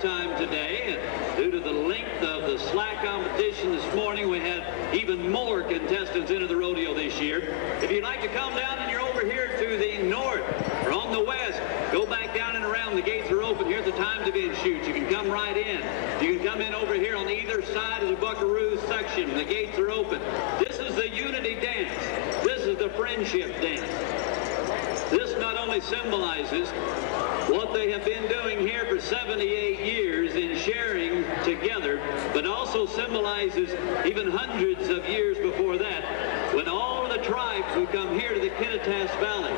overtime today. Due to the length of the slack competition this morning, we had even more contestants into the rodeo this year. If you'd like to come down and you're over here to the north or on the west, go back down and around. The gates are open. Here's the time to be chutes. You can come right in. You can come in over here on either side of the Buckaroo section. The gates are open. This is the unity dance. This is the friendship dance. This not only symbolizes what they have been doing here for 78 years in sharing together, but also symbolizes even hundreds of years before that, when all of the tribes would come here to the Kittitas Valley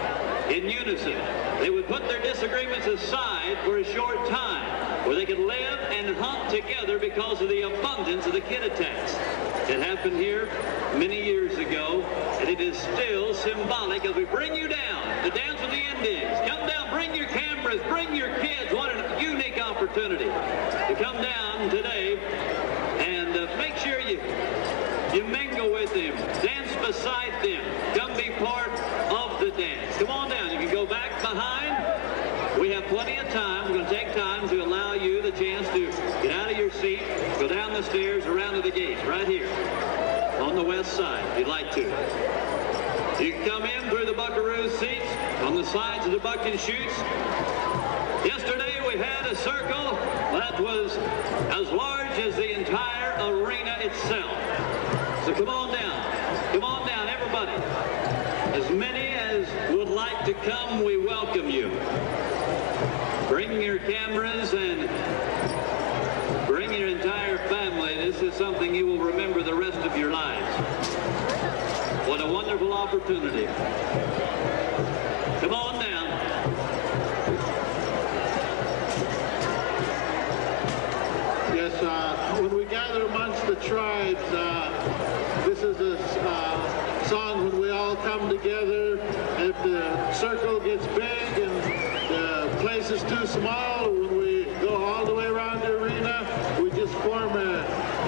in unison. They would put their disagreements aside for a short time, where they could live and hunt together because of the abundance of the Kittitas. It happened here many years ago, and it is still symbolic as we bring you down to dance with the Indians. Come down, bring your cameras, bring your kids. What a unique opportunity to come down today and make sure you mingle with them, dance beside them, come be part of the dance. Come on down. You can go back behind. We have plenty of time. We're going to take time to allow you the chance to get out of your seat, go down the stairs, around to the gates, right here on the west side, if you'd like to. You can come in through the Buckaroo seats on the sides of the buck and chutes. Yesterday we had a circle that was as large as the entire arena itself. So come on down, everybody. As many as would like to come, we welcome you. Bring your cameras and bring your entire family. This is something you will remember the rest of your lives. What a wonderful opportunity. Come on down. Yes, when we gather amongst the tribes, this is a song when we all come together. If the circle gets big and the place is too small, when we go all the way around the arena, we just form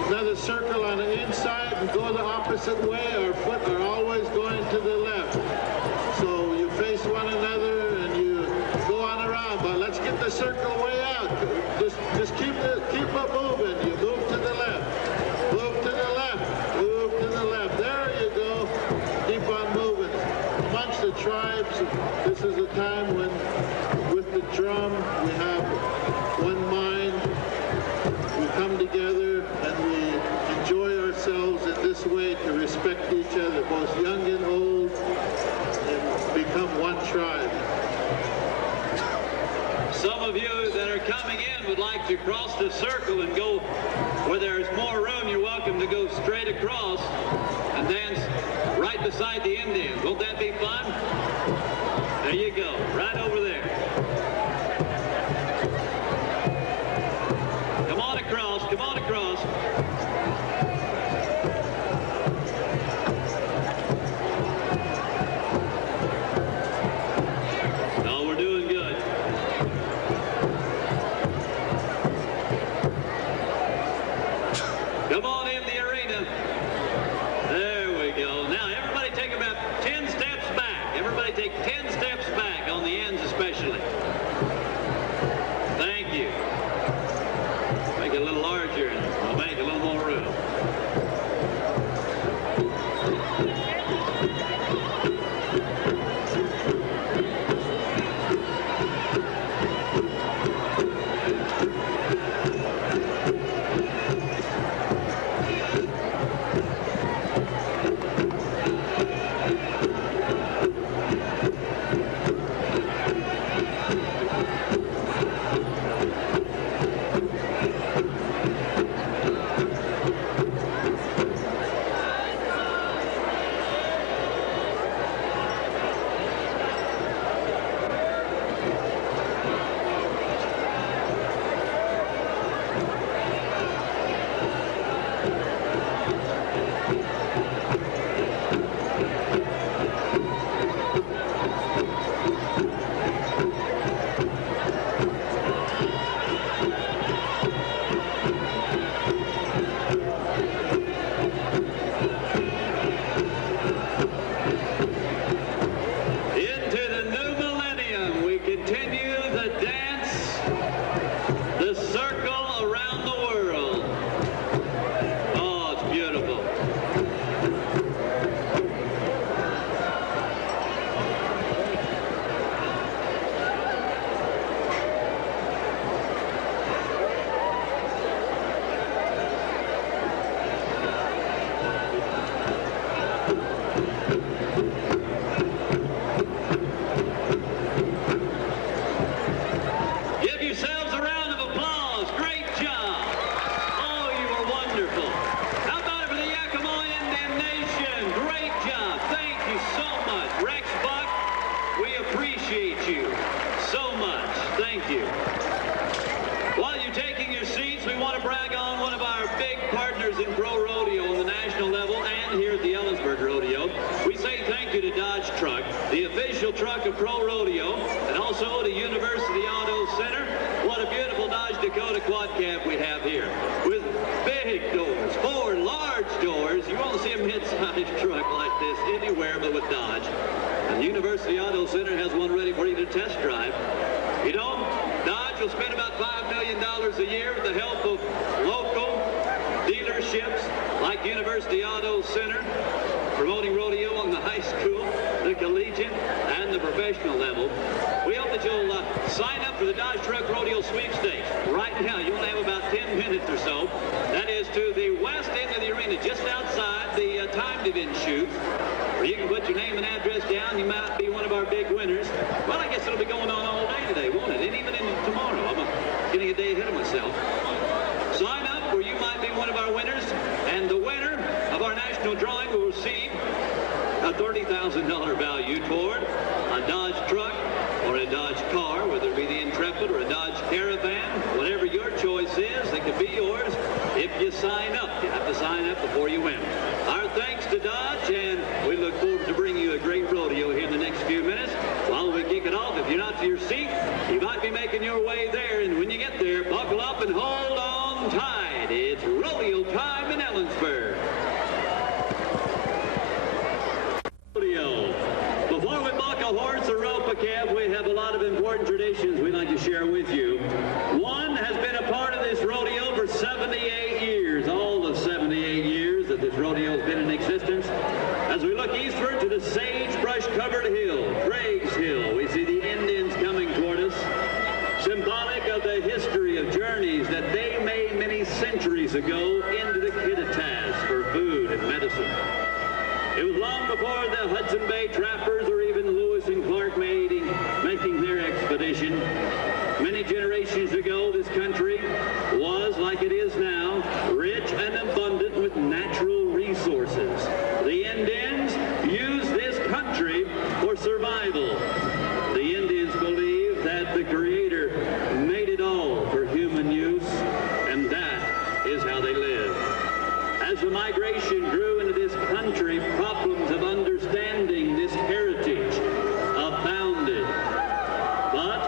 another circle on the inside and go the opposite way. Our foot are always going to the left. So you face one another and you go on around. But let's get the circle way out. Just keep it moving. You move to the left. Move to the left. Move to the left. There you go. Keep on moving. Amongst the tribes, this is a time when with the drum we have one mind. We come together and we enjoy ourselves in this way to respect each other, both young and old, and become one tribe. Some of you that are coming in would like to cross the circle and go where there's more room. You're welcome to go straight across and dance right beside the Indians. Won't that be fun? There you go, right over there. Come on across, come on across. No, we're doing good. Come on in the arena. There we go. Now everybody take about 10 steps back. Everybody take 10 steps back on the ends especially. Thank you. Make it a little larger and I'll make a little more room. thank you. While you're taking your seats, we want to brag on one of our big partners in pro rodeo on the national level and here at the Ellensburg Rodeo. We say thank you to Dodge Truck, the official truck of pro rodeo, and also to University Auto Center. What a beautiful Dodge Dakota quad cab we have here with big doors, 4 large doors. You won't see a mid-sized truck like this anywhere but with Dodge. And University Auto Center has one ready for you to test drive. You know, Dodge will spend about $5 million a year with the help of local dealerships like University Auto Center, promoting rodeo on the high school, the collegiate, and the professional level. We hope that you'll sign up for the Dodge Truck Rodeo Sweepstakes. Right now, you only have about 10 minutes or so. That is to the west end of the arena, just outside the timed event chute, where you can put your name and address down. You might be one of our big winners. Well, I guess it'll be going on all day today, won't it? And even into tomorrow. I'm getting a day ahead of myself. Sign up where you might be one of our winners, and the winner of our national drawing will receive a $30,000 value toward a Dodge truck or a Dodge car, whether it be the Intrepid or a Dodge Caravan. Whatever your choice is, it could be yours if you sign up. You have to sign up before you win. Our thanks to Dodge, and we look forward to bringing you a great rodeo here in the next few minutes. While we kick it off, if you're not to your seat, you might be making your way there, and when you get there, buckle up and hold on tight. It's rodeo time in Ellensburg. Rodeo. Before we buck a horse or rope a cab, we have a lot of important traditions we'd like to share with you. One has been a part of this rodeo for 78 years, all of 78 years that this rodeo has been in existence. As we look eastward to the sagebrush-covered hill, Craig's Hill, we see the Indians coming toward us, symbolic of the history of journeys that they made many centuries ago into the Kittitas for food and medicine. It was long before the Hudson Bay trappers or even Lewis and Clark making their expedition. Many generations ago, this country was, like it is now, rich and abundant with natural resources. The Indians used this country for survival. The Indians believed that the Creator made it all for human use, and that is how they lived. As the migration grew into this country, problems of understanding this heritage abounded. But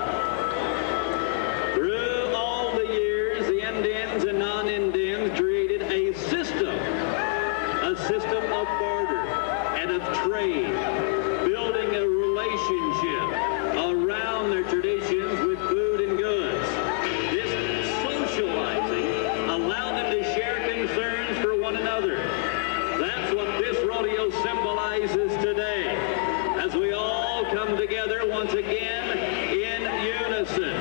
through all the years, the Indians and non-Indians created a system of barter and of trade, building a relationship around their traditions with food and goods. This socializing allowed them to share concerns for one another. That's what this rodeo symbolizes today, as we all come together once again in unison,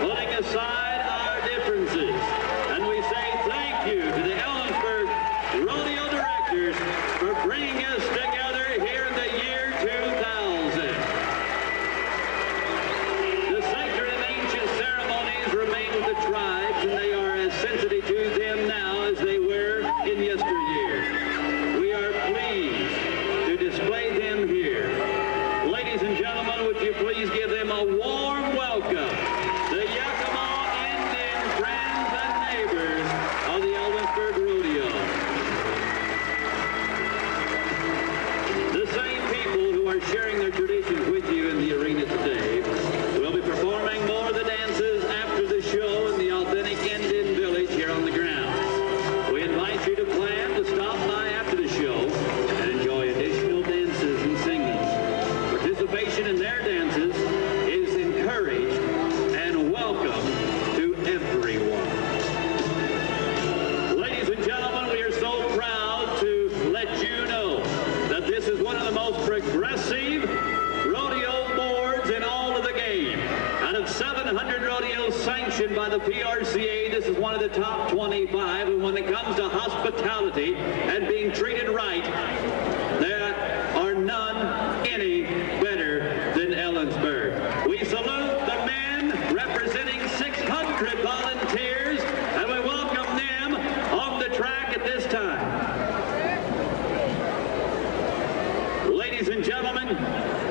putting aside our differences. And we say thank you to the Ellensburg Rodeo Directors for bringing us together here in the year 2000. The sacred and ancient ceremonies remain with the tribes, and they are as sensitive to them now as they were in yesteryear. We are pleased to display them here. Ladies and gentlemen, would you please give them a warm welcome, the Yakima Indian friends and neighbors of the Ellensburg Rodeo. The same people who are sharing their traditions with you in the arena today will be performing more of the dances after the show in the authentic Indian village here on the grounds. We invite you to plan to stop by after the show and enjoy additional dances and singing. Participation in their dances is encouraged and welcome to everyone. Ladies and gentlemen, we are so proud to let you know that this is one of the most progressive rodeo boards in all of the game. Out of 700 rodeos sanctioned by the PRCA, this is one of the top 25, and when it comes to hospitality and being treated right, there are none any better than Ellensburg. We salute the men representing 600 volunteers, and we welcome them on the track at this time. Ladies and gentlemen,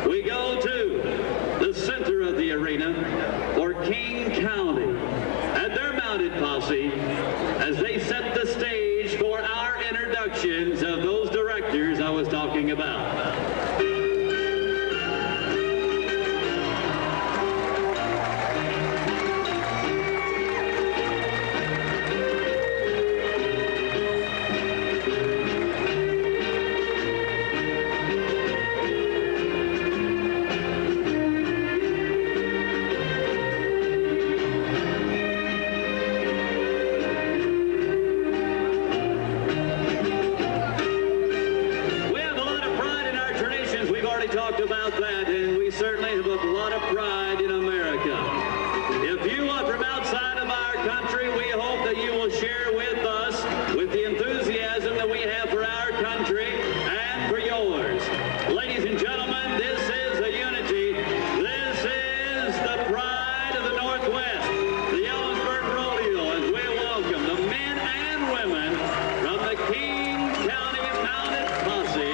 we go to the center of the arena for King certainly have a lot of pride in America. If you are from outside of our country, we hope that you will share with us with the enthusiasm that we have for our country and for yours. Ladies and gentlemen, this is the unity. This is the pride of the Northwest, the Ellensburg Rodeo, as we welcome the men and women from the King County Mounted Posse,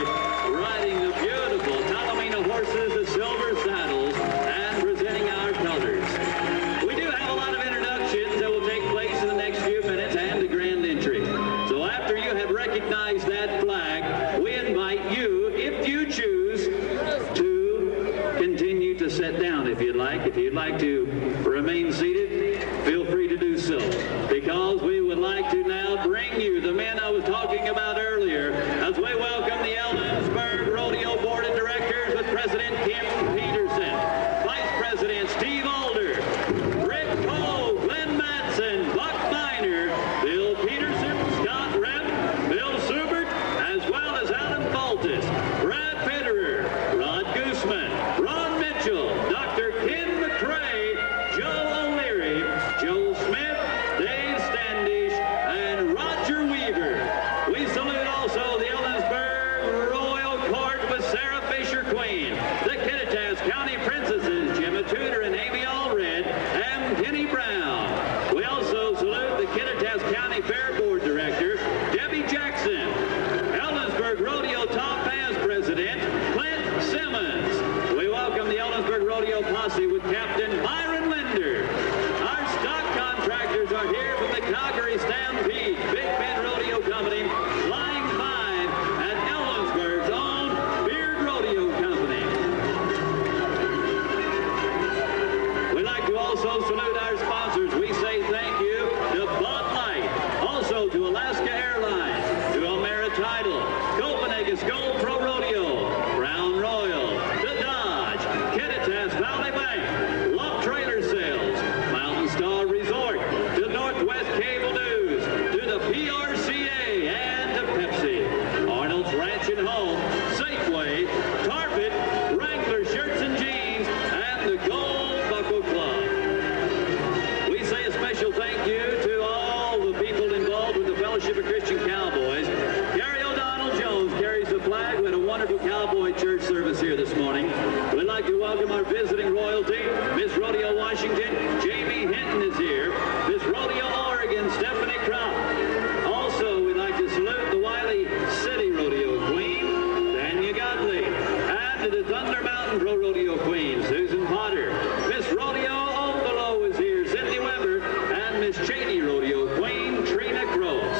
riding the beautiful Talamina horses, the silver saddles, and presenting our colors. We do have a lot of introductions that will take place in the next few minutes and the grand entry. So after you have recognized that flag, we invite you, if you choose, to continue to sit down if you'd like. If you'd like to remain seated, feel free to do so, because we would like to now bring you the men I was talking about earlier as we welcome the Ellensburg Rodeo Board of Directors with President Kim Peterson, Vice President Steve Alder, Rick Cole, Glenn Madsen, Buck Miner, Bill Peterson, Scott Rep, Bill Subert, as well as Alan Baltus, Brad Fitterer, Rod Gooseman, Ron Mitchell, Dr. Ken McCrae, Joe O'Leary, Joe Smith, Dave Standish, and Roger Weaver. We salute also the Ellensburg Royal Court with Sarah Fisher Queen, the Kittitas County Princesses, Gemma Tudor and Amy Allred, and Kenny Brown. We also salute the Kittitas County Fair Board Director, Debbie Jackson, Ellensburg Rodeo Top Bass President, Clint Simmons. We welcome the Ellensburg Rodeo Posse with Captain Byron Linder. Our stock contractors are here from the Calgary Stampede Big Bend Rodeo Company, Line 5 at Ellensburg's own Beard Rodeo Company. We'd like to also salute our sponsors. We say thank you to Bud Light, also to Alaska Airlines, to Ameritidal, Copenhagen Gold Pro Rodeo, Brown Royal, to Dodge, Kittitas Valley Bank, Love Trailer Sales, Mountain Star Resort, to Northwest Cable News, to the PRCA and to Pepsi, Arnold's Ranch and Home, Safeway, Tarpet, Wrangler Shirts and Jeans, and the Gold Buckle Club. We say a special thank you to all the people involved with the Fellowship of Christian Cowboys. Gary O'Donnell Jones carries the flag. We had a wonderful cowboy church service here this morning. We'd like to welcome our visiting royalty, Miss Rodeo Washington. Jamie Hinton is here. Miss Rodeo Oregon, Stephanie Crop. Also, we'd like to salute the Wiley City Rodeo Queen, Tanya Godley, and to the Thunder Mountain Pro Rodeo Queen, Susan Potter. Miss Rodeo Oakville is here, Cindy Weber, and Miss Cheney Rodeo Queen, Trina Gross.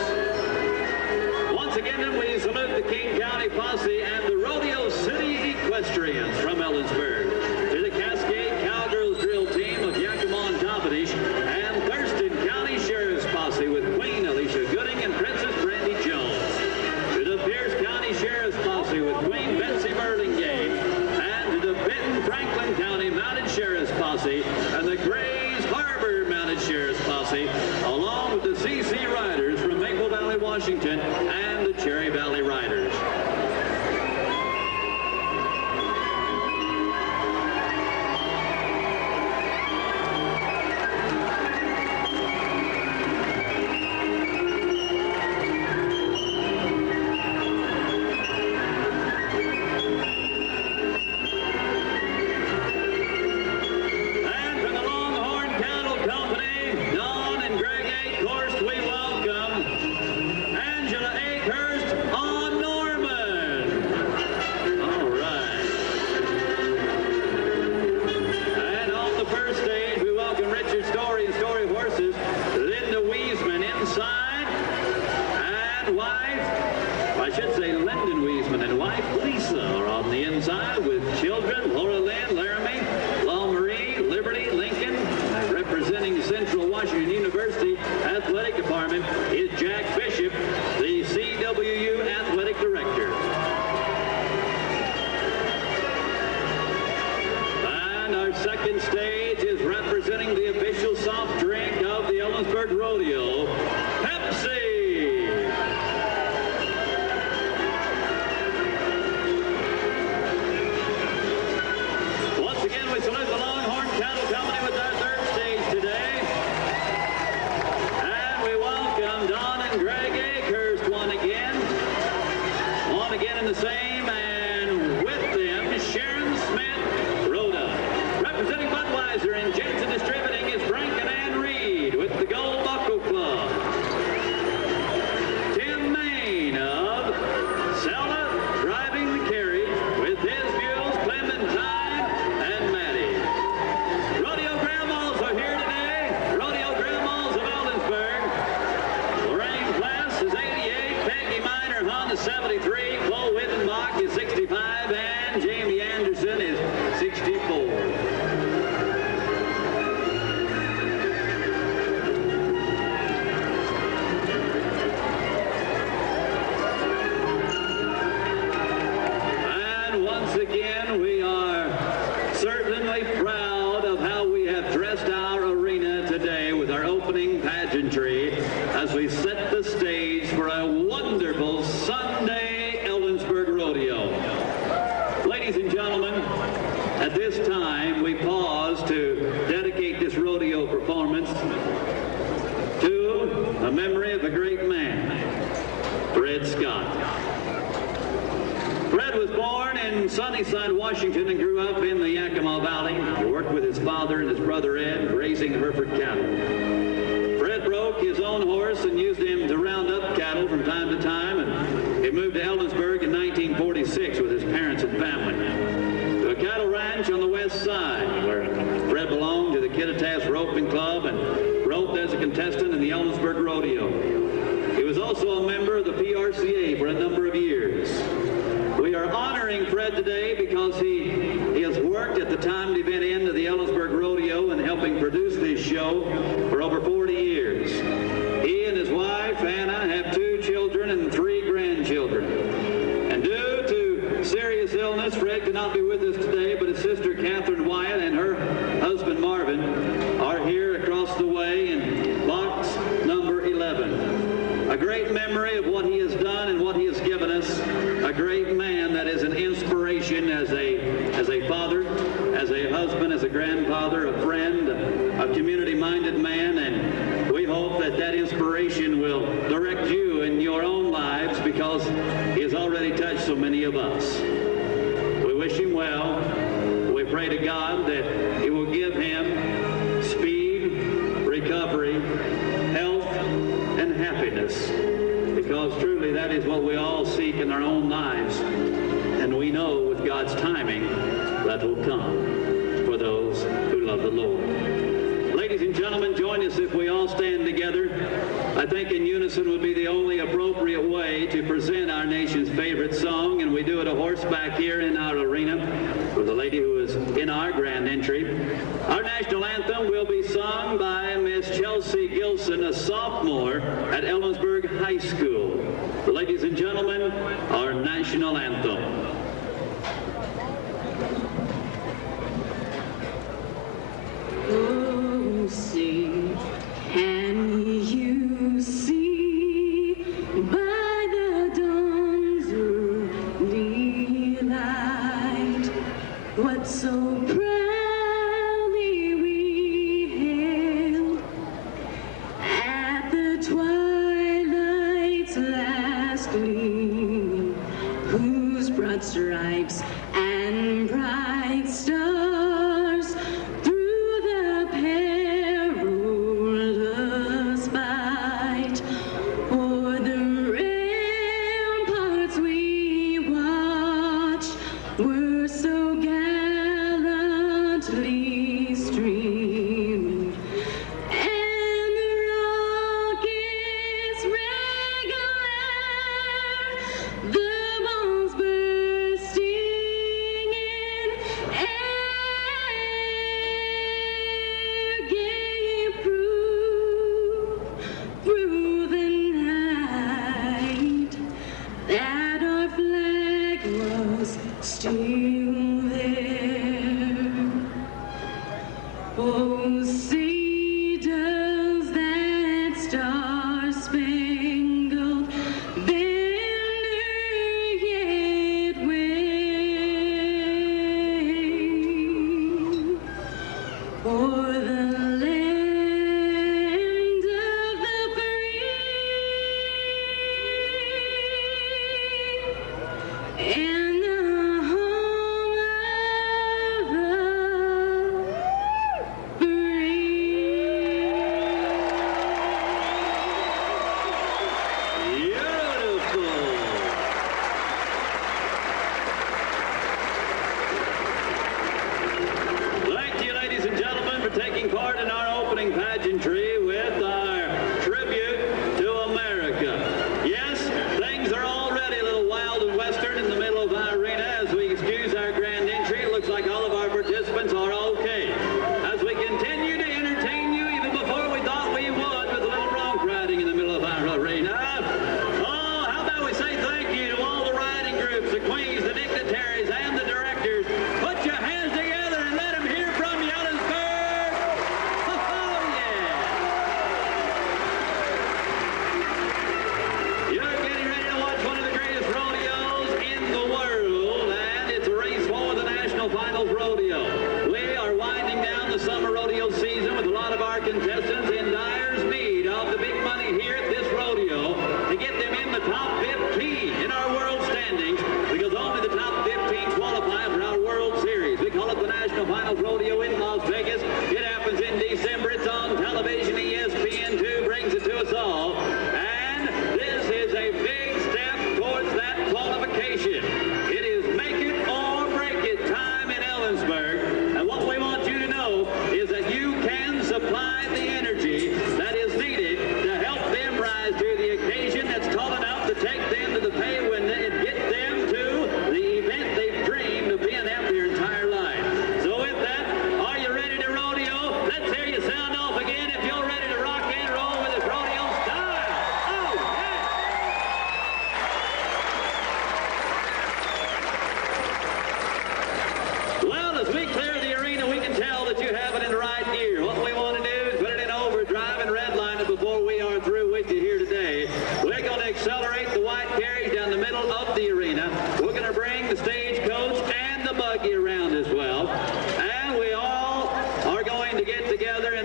Once again, we salute the King County Posse and the Rodeo City Equestrians from Ellensburg. To the Cascade Cowgirls Drill Team of Yakima and Toppenish, and Thurston County Sheriff's Posse with Queen Alicia Gooding and Princess Brandy Jones. To the Pierce County Sheriff's Posse with Queen Betsy Burlingame, and to the Benton Franklin County Mounted Sheriff's Posse and the Grays Harbor Mounted Sheriff's Posse, along with the CC Riders from Maple Valley, Washington, and the Cherry Valley Riders. And from the Longhorn Cattle Company, Don and Greg A. Korst, we welcome Angela Akehurst on Norman. All right. And on the first stage, we welcome Richard Story and Story Horses, Linda Wiesman inside, and wife, I should say Lyndon Wiesman and wife Lisa are on the inside with children, Laura Lynn, Laramie, Law Marie, Liberty, Lincoln, and representing Central Washington University Athletic Department is Jack Bishop, the CWU Athletic Director. And our second stage is representing the official soft drink of the Ellensburg Rodeo, Pepsi. Once Washington and grew up in the Yakima Valley. He worked with his father and his brother Ed, raising Hereford cattle. Fred broke his own horse and used him to round up cattle from time to time, and he moved to Ellensburg in 1946 with his parents and family to a cattle ranch on the west side, where Fred belonged to the Kittitas Roping Club and roped as a contestant in the Ellensburg Rodeo. He was also a member of the PRCA for a number of years. We are honoring Fred today because he has worked at the timed event end of the Ellensburg Rodeo and helping produce this show for over 40 years. He and his wife, Anna, have 2 children and 3 grandchildren. And due to serious illness, Fred could not be with us today, but his sister Catherine Wyatt and her husband Marvin are here across the way in box number 11. A great memory of what he has done and what he has given us. A great man that is an inspiration as a father, as a husband, as a grandfather, a friend, a community-minded man, and we hope that that inspiration will direct you in your own lives because he has already touched so many of us. We wish him well. We pray to God that he will give him speed, recovery, health, and happiness, because truly that is what we all seek in our own lives, and we know with God's timing that will come for those who love the Lord. Ladies and gentlemen, join us if we all stand together. I think in unison would be the only appropriate way to present our nation's favorite song, and we do it a horseback here in our arena with the lady who is in our grand entry. Our national anthem will be sung by Miss Chelsea Gilson, a sophomore at Ellensburg High School. Ladies and gentlemen, our national anthem. Oh, see, can you see by the dawn's early light what so proudly we hailed at the twilight's last gleaming, whose broad stripes and bright stars through the perilous fight o'er the ramparts we watched were so gallantly streaming, and the rockets regular, the bombs bursting in air gave proof through the night that our flag was still there. Oh, see, does that star-spangled banner yet wave o'er the land of the free and the home of the Thank you, ladies and gentlemen, for taking part in our opening pageantry with our tribute to America. Yes, things are already a little wild and western in the middle of our arena as we excuse our grand entry. It looks like all of our participants are okay. As we continue to entertain you even before we thought we would with a little bronc riding in the middle of our arena. Oh, how about we say thank you to all the riding groups, the queens, the dignitaries, and the directors. Put your hands together and let them hear from you, Ellensburg. Oh, yeah.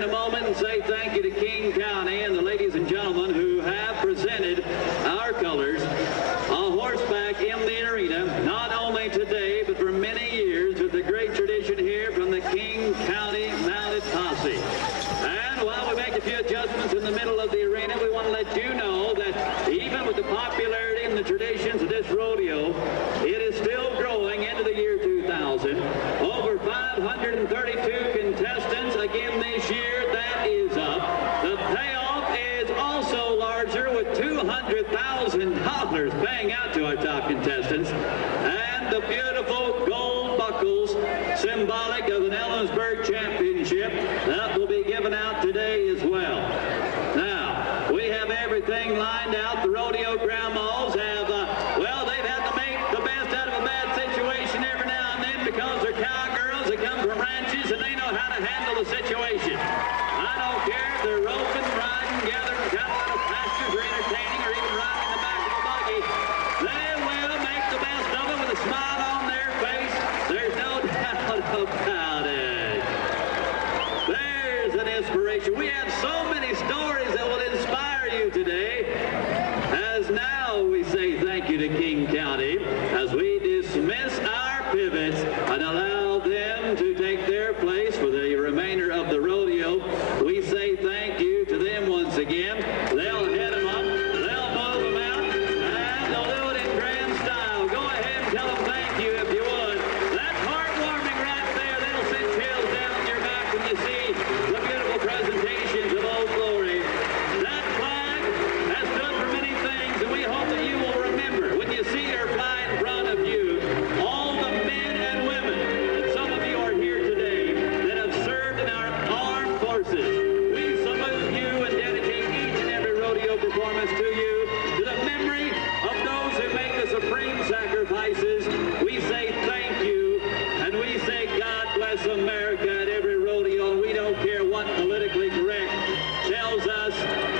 a moment and say thank you to King County and the ladies and gentlemen who have presented our colors on horseback in the arena, not only today, but for many years, with the great tradition here from the King County Mounted Posse. And while we make a few adjustments in the middle of the arena, we want to let you know that even with the popularity and the traditions of this rodeo, it is still growing into the year 2000. Over 532 contestants again this year. That is up. The payoff is also larger, with $200,000 paying out to our top contestants. And the beautiful gold buckles, symbolic of an Ellensburg championship, that will be given out today as well. Now, we have everything lined out. The rodeo grandmas have, well, they've had to make the best out of a bad situation every now and then, because they're cowgirls that come from ranches and they know how to handle the situation. I don't care if they're roping, riding, gathering cattle out of pastures, or entertaining, or even riding in the back of a buggy. They will make the best of it with a smile on their face. There's no doubt about it. There's an inspiration. We have so many stories that will inspire you today. As now we say thank you to King County as we dismiss our pivots and allow them to take their place for the remainder of the rodeo. We say thank you to them once again. They'll head them up, they'll move them out, and they'll do it in grand style. Go ahead and tell them thank you if you would. That's heartwarming right there. That'll send chills down your back when you see the beautiful presentations of Old Glory. That flag has stood for many things, and we hope that you will remember when you see her fly in front of you, all the men and women, and some of you are here today, that have served in our armed forces. We salute you and dedicate each and every rodeo performance to you, to the memory of those who make the supreme sacrifices. We say thank you, and we say God bless America at every rodeo, and we don't care what politically correct tells us.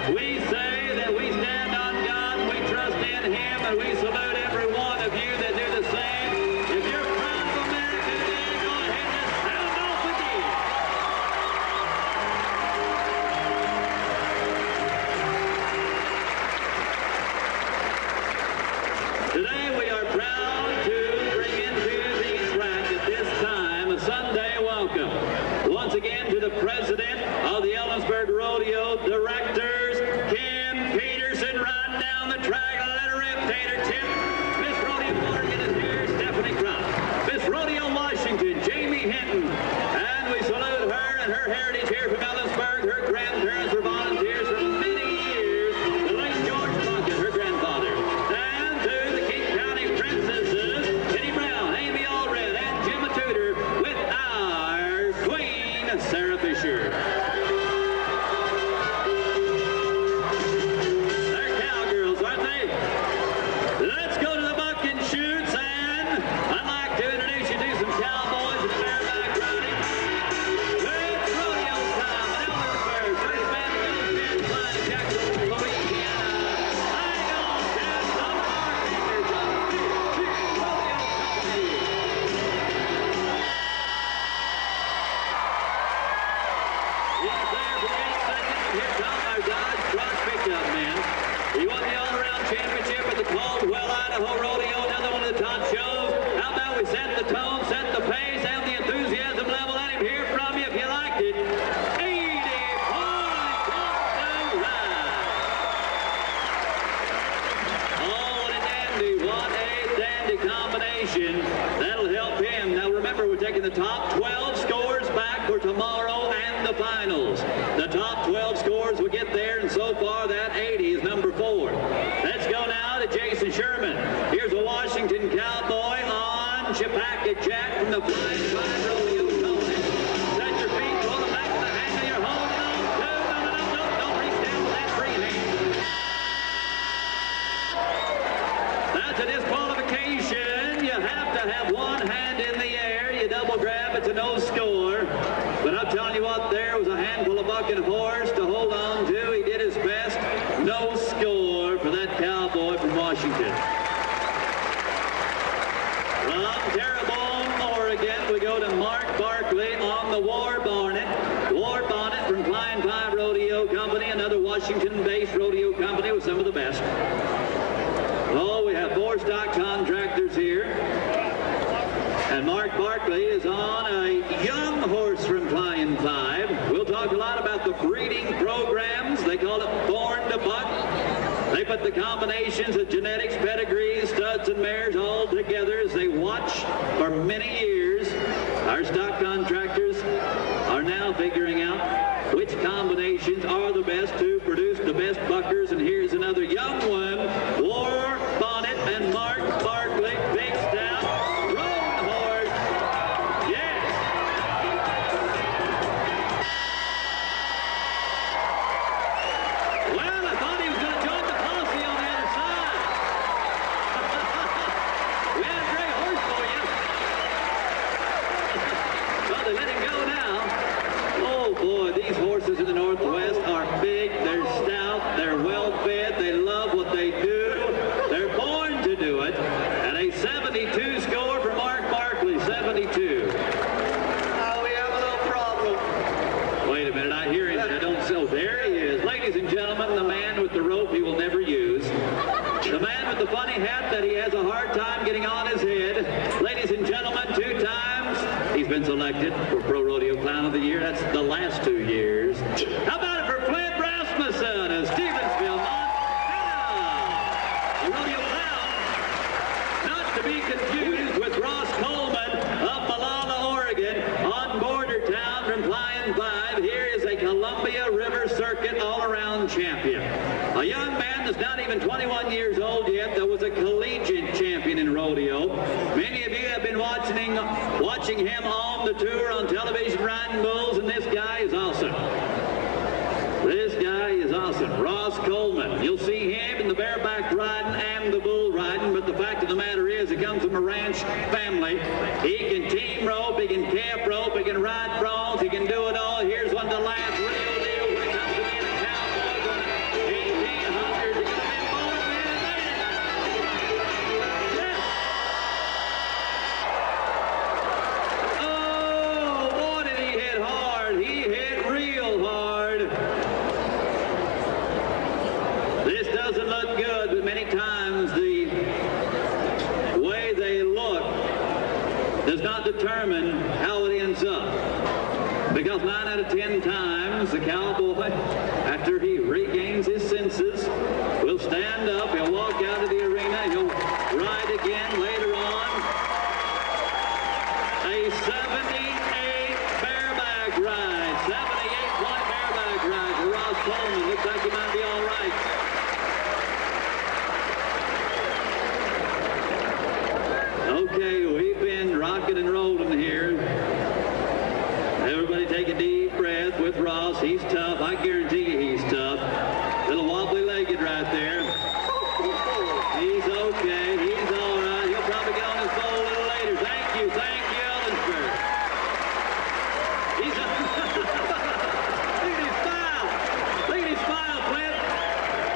We say that we stand on God, and we trust in Him, and we salute every one of you that do the same. If you're proud of America today, go ahead and sound off again. Today we are proud to bring into the track at this time a Sunday welcome once again to the president of the Ellensburg Rodeo Directors, Kim Peterson, riding down the track. Let her rip, Tater Chip. Miss Rodeo Morgan is here, Stephanie Crump. Miss Rodeo Washington, Jamie Hinton. And we salute her and her heritage here from Ellensburg. Her grandparents were volunteers for many years. The late George Plunkett, her grandfather. And to the King County princesses, Kitty Brown, Amy Allred, and Jim Tudor, with our queen, Sarah Fisher. They're cowgirls, aren't they? Let's go to the buck and shoots, and I'd like to introduce you to some cowboys and bareback riding. It's rodeo time in Ellensburg. First band to go, Ted Klein, Jackson, Louisiana. Hang on, Ted, some of our fingers on the rodeo company. He's there for the 8 seconds, and here come our Dodge truck pickup men. He won the all-around championship at the Caldwell, Idaho Rodeo, another one of the top shows. How about we set the tone, set the pace, and the enthusiasm level? Let him hear from you if you liked it. 80 points off the ride. Oh, what a dandy, what a dandy combination. That'll help him. Now remember, we're taking the top 12 scores back for tomorrow and the finals. The top 12 scores will get there, and so far that 80 is number 4. Let's go now to Jason Sherman. Here's a Washington cowboy on Chappaqua Jack from the Flying Five Rodeo Company. Set your feet, pull them back to the handle you're holding on to. No, don't reach down with that free hand. That's a disqualification. You have to have one hand in the air. You double grab, it's a no score. But I'm telling you what, there was a handful of bucking horse to hold on to. He did his best. No score for that cowboy from Washington. From Terrebonne, Oregon, we go to Mark Barkley on the War Bonnet. War Bonnet from Klein Company, another Washington-based rodeo company with some of the best. Oh, we have 4 stock contractors here. And Mark Barkley is on a young horse from Flying 5. We'll talk a lot about the breeding programs. They call it Born to Buck. They put the combinations of genetics, pedigrees, studs, and mares all together as they watch for many years. Our stock contractors are now figuring out which combinations are the best to produce the best buckers. And here's another young one, War Bonnet and Mark Barkley, big stout, roan horse. Yes. Well, I thought he was going to join the posse on the other side. We had a great horse for you. Well, they let him go now. Oh, boy, these horses in the Northwest are big, they're stout, they're well-fed, they love what they do. They're born to do it. And a 72 score for Mark Barkley, 72. We have a little problem. Wait a minute, I hear him, but I don't see. Oh, there he is. Ladies and gentlemen, the man with the rope he will never use. The man with the funny hat that he has a hard time getting on his head. Ladies and gentlemen, 2 times he's been selected for Pro Rodeo Clown of the Year. That's the last 2 years. How about it for Flint Rasmussen of Stevensville, Montana? A rodeo clown, not to be confused with Ross Coleman of Malala, Oregon, on Bordertown from Flying 5. Here is a Columbia River Circuit all-around champion. A young man that's not even 21 years old yet that was a collegiate champion in rodeo. Many of you have been watching him on the tour on television riding bulls, and this guy is awesome. This guy is awesome. Ross Coleman. You'll see him in the bareback riding and the bull riding, but the fact of the matter is he comes from a ranch family. He can team rope, he can calf rope, he can ride bronze, he can do it all. Here's one of the last real deal when it comes to being a cowboy from the 1800s. He's going to be born in a minute. Yes. Oh, boy, did he hit hard. He hit real hard. This doesn't look good, but many times the way they look does not determine how it ends up. Because 9 out of 10 times, the cowboy, after he regains his senses, will stand up, he'll walk out of the arena, he'll ride again later on. A 78 bareback ride, 78-point bareback ride for Ross Coleman. Looks like he might be all right. Okay, we've been rocking and rolling here. Everybody take a deep breath with Ross. He's tough. I guarantee you he's tough. Little wobbly-legged right there. He's okay. He's all right. He'll probably get on his boat a little later. Thank you, Ellensburg. He's look at his smile. Look at his smile, Flint.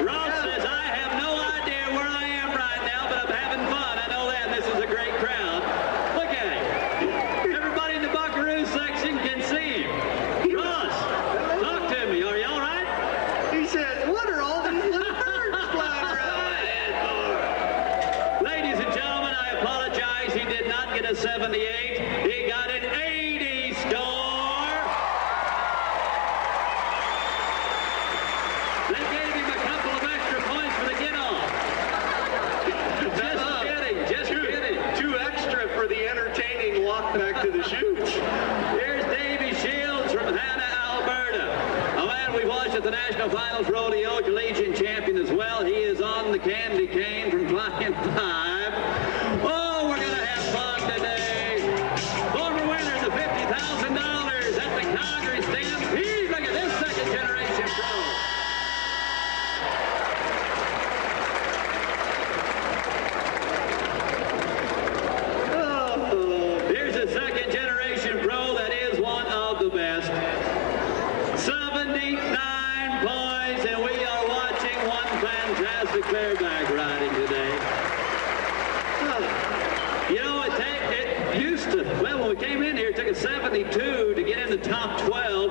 Ross says, I have no idea where I am right now, but I'm having fun. I know that. This is a great crowd. Look at him. Everybody in the Buckaroo section can see him. Ross, talk to me. Are you all right? He says, what are all these little birds flying around? Ladies and gentlemen, I apologize. He did not get a 78. He got an 80 score. They gave him a couple of extra points for the get-off. Just kidding. 2 extra for the entertaining walk back to the chute. Here's Davy Shields from Hannah, Alberta. A man we've watched at the National Finals Rodeo, collegiate champion as well. He is on the candy cane from Flying 5. Oh, we're going to have fun today. Former winner of the $50,000 at the Calgary Stampede. Look at this second-generation pro. Here's a second-generation pro that is one of the best. 79 points, and we are watching one fantastic bareback riding today. You know, it used to, well, when we came in here, it took a 72 to get in the top 12.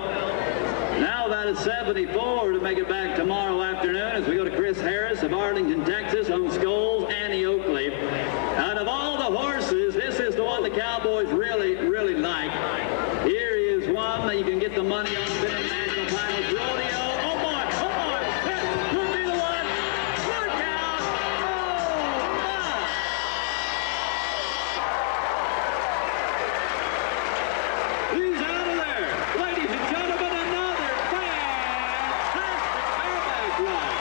Now about a 74 to make it back tomorrow afternoon as we go to Chris Harris of Arlington, Texas, on Scholes, Annie Oakley. Out of all the horses, this is the one the Cowboys really, really like. Here is one that you can get the money on the National Finals Rodeo. Oh boy, this could be the one. Look out! Oh my! He's out of there. Ladies and gentlemen, another fantastic bareback ride.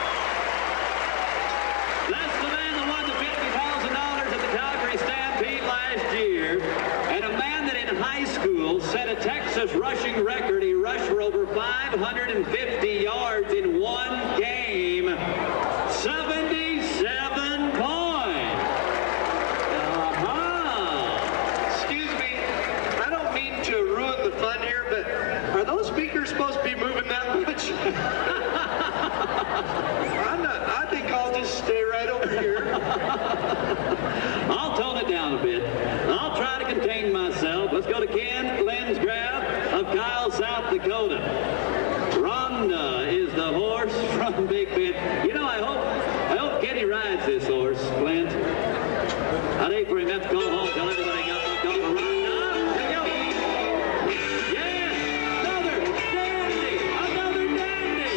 That's the man that won the $50,000 at the Calgary Stampede last year, and a man that in high school set a Texas rushing record. He rushed for over 550 yards in one game. 77 points. Excuse me, I don't mean to ruin the fun here, but are those speakers supposed to be moving that much? I'm not. I think I'll just stay right over here. I'll tone it down a bit. I'll try to contain myself. Let's go to Ken Lensgraf of Kyle, South Dakota. Rhonda is the horse from Big Bend. You know, I hope Kenny rides this horse, Clint. I'd hate for him to have to call home, tell everybody got the call. Rhonda, here we go. Yes, another dandy.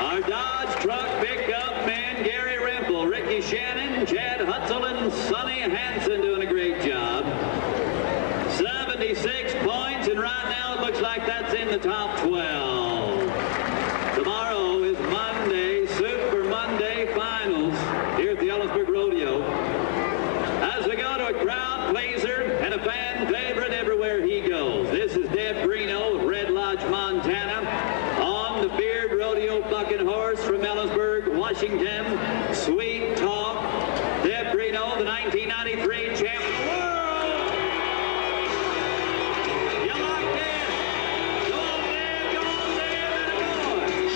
Our Dodge truck pickup men, Gary Rimple, Ricky Shannon, Chad Hutzel, and Sonny Hansen doing a great job. 76 points, and right now it looks like that's in the top 12. Tomorrow is Monday, Super Monday Finals here at the Ellensburg Rodeo. As we go to a crowd pleaser and a fan favorite everywhere he goes. This is Deb Greeno of Red Lodge, Montana, on the Beard Rodeo bucking horse from Ellensburg, Washington, Sweet Talk. Deb Greeno, the 1993 champion of the world. You locked in. Go on, Deb, and boy.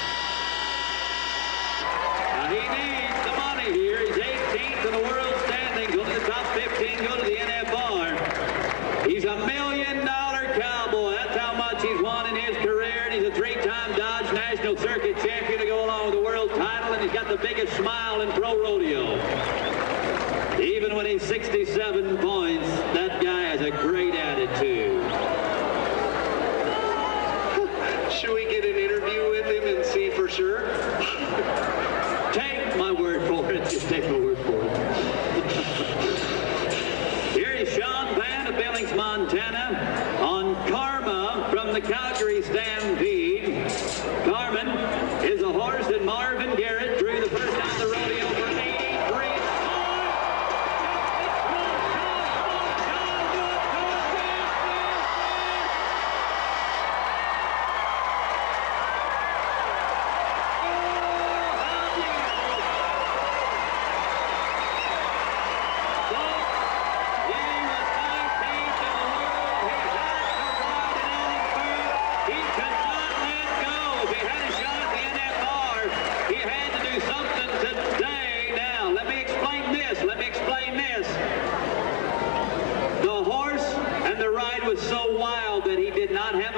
Now he needs the money here. He's 18th in the world standings. Only the top 15 go to the NFR. He's a $1 million cowboy. That's how much he's won in his career. And he's a three-time Dodge National Circuit champion to go along with the world title. And he's got the biggest smile in pro rodeo. Even when he's 67 points, that guy has a great attitude. Should we get an interview with him and see for sure? Take my word for it. Just take my word for it. Here is Sean Van of Billings, Montana, on Karma from the Calgary Stampede. Carmen is a horse that Marvin Garrett drew the first time the rodeo for 83.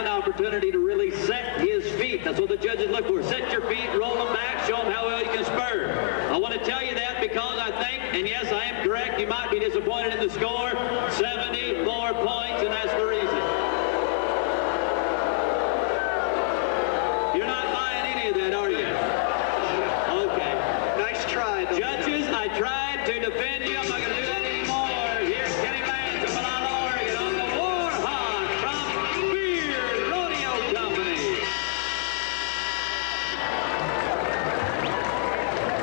Opportunity to really set his feet. That's what the judges look for. Set your feet, roll them back, show them how well you can spur. I want to tell you that because I think, and yes, I am correct, you might be disappointed in the score. 74 points, and that's the reason. You're not buying any of that, are you? Okay. Nice try, though. Judges, I tried to defend you. I'm not going to do that anymore. Here's Kenny Lance of Milano, Oregon, on the Warhawk from Beard Rodeo Company.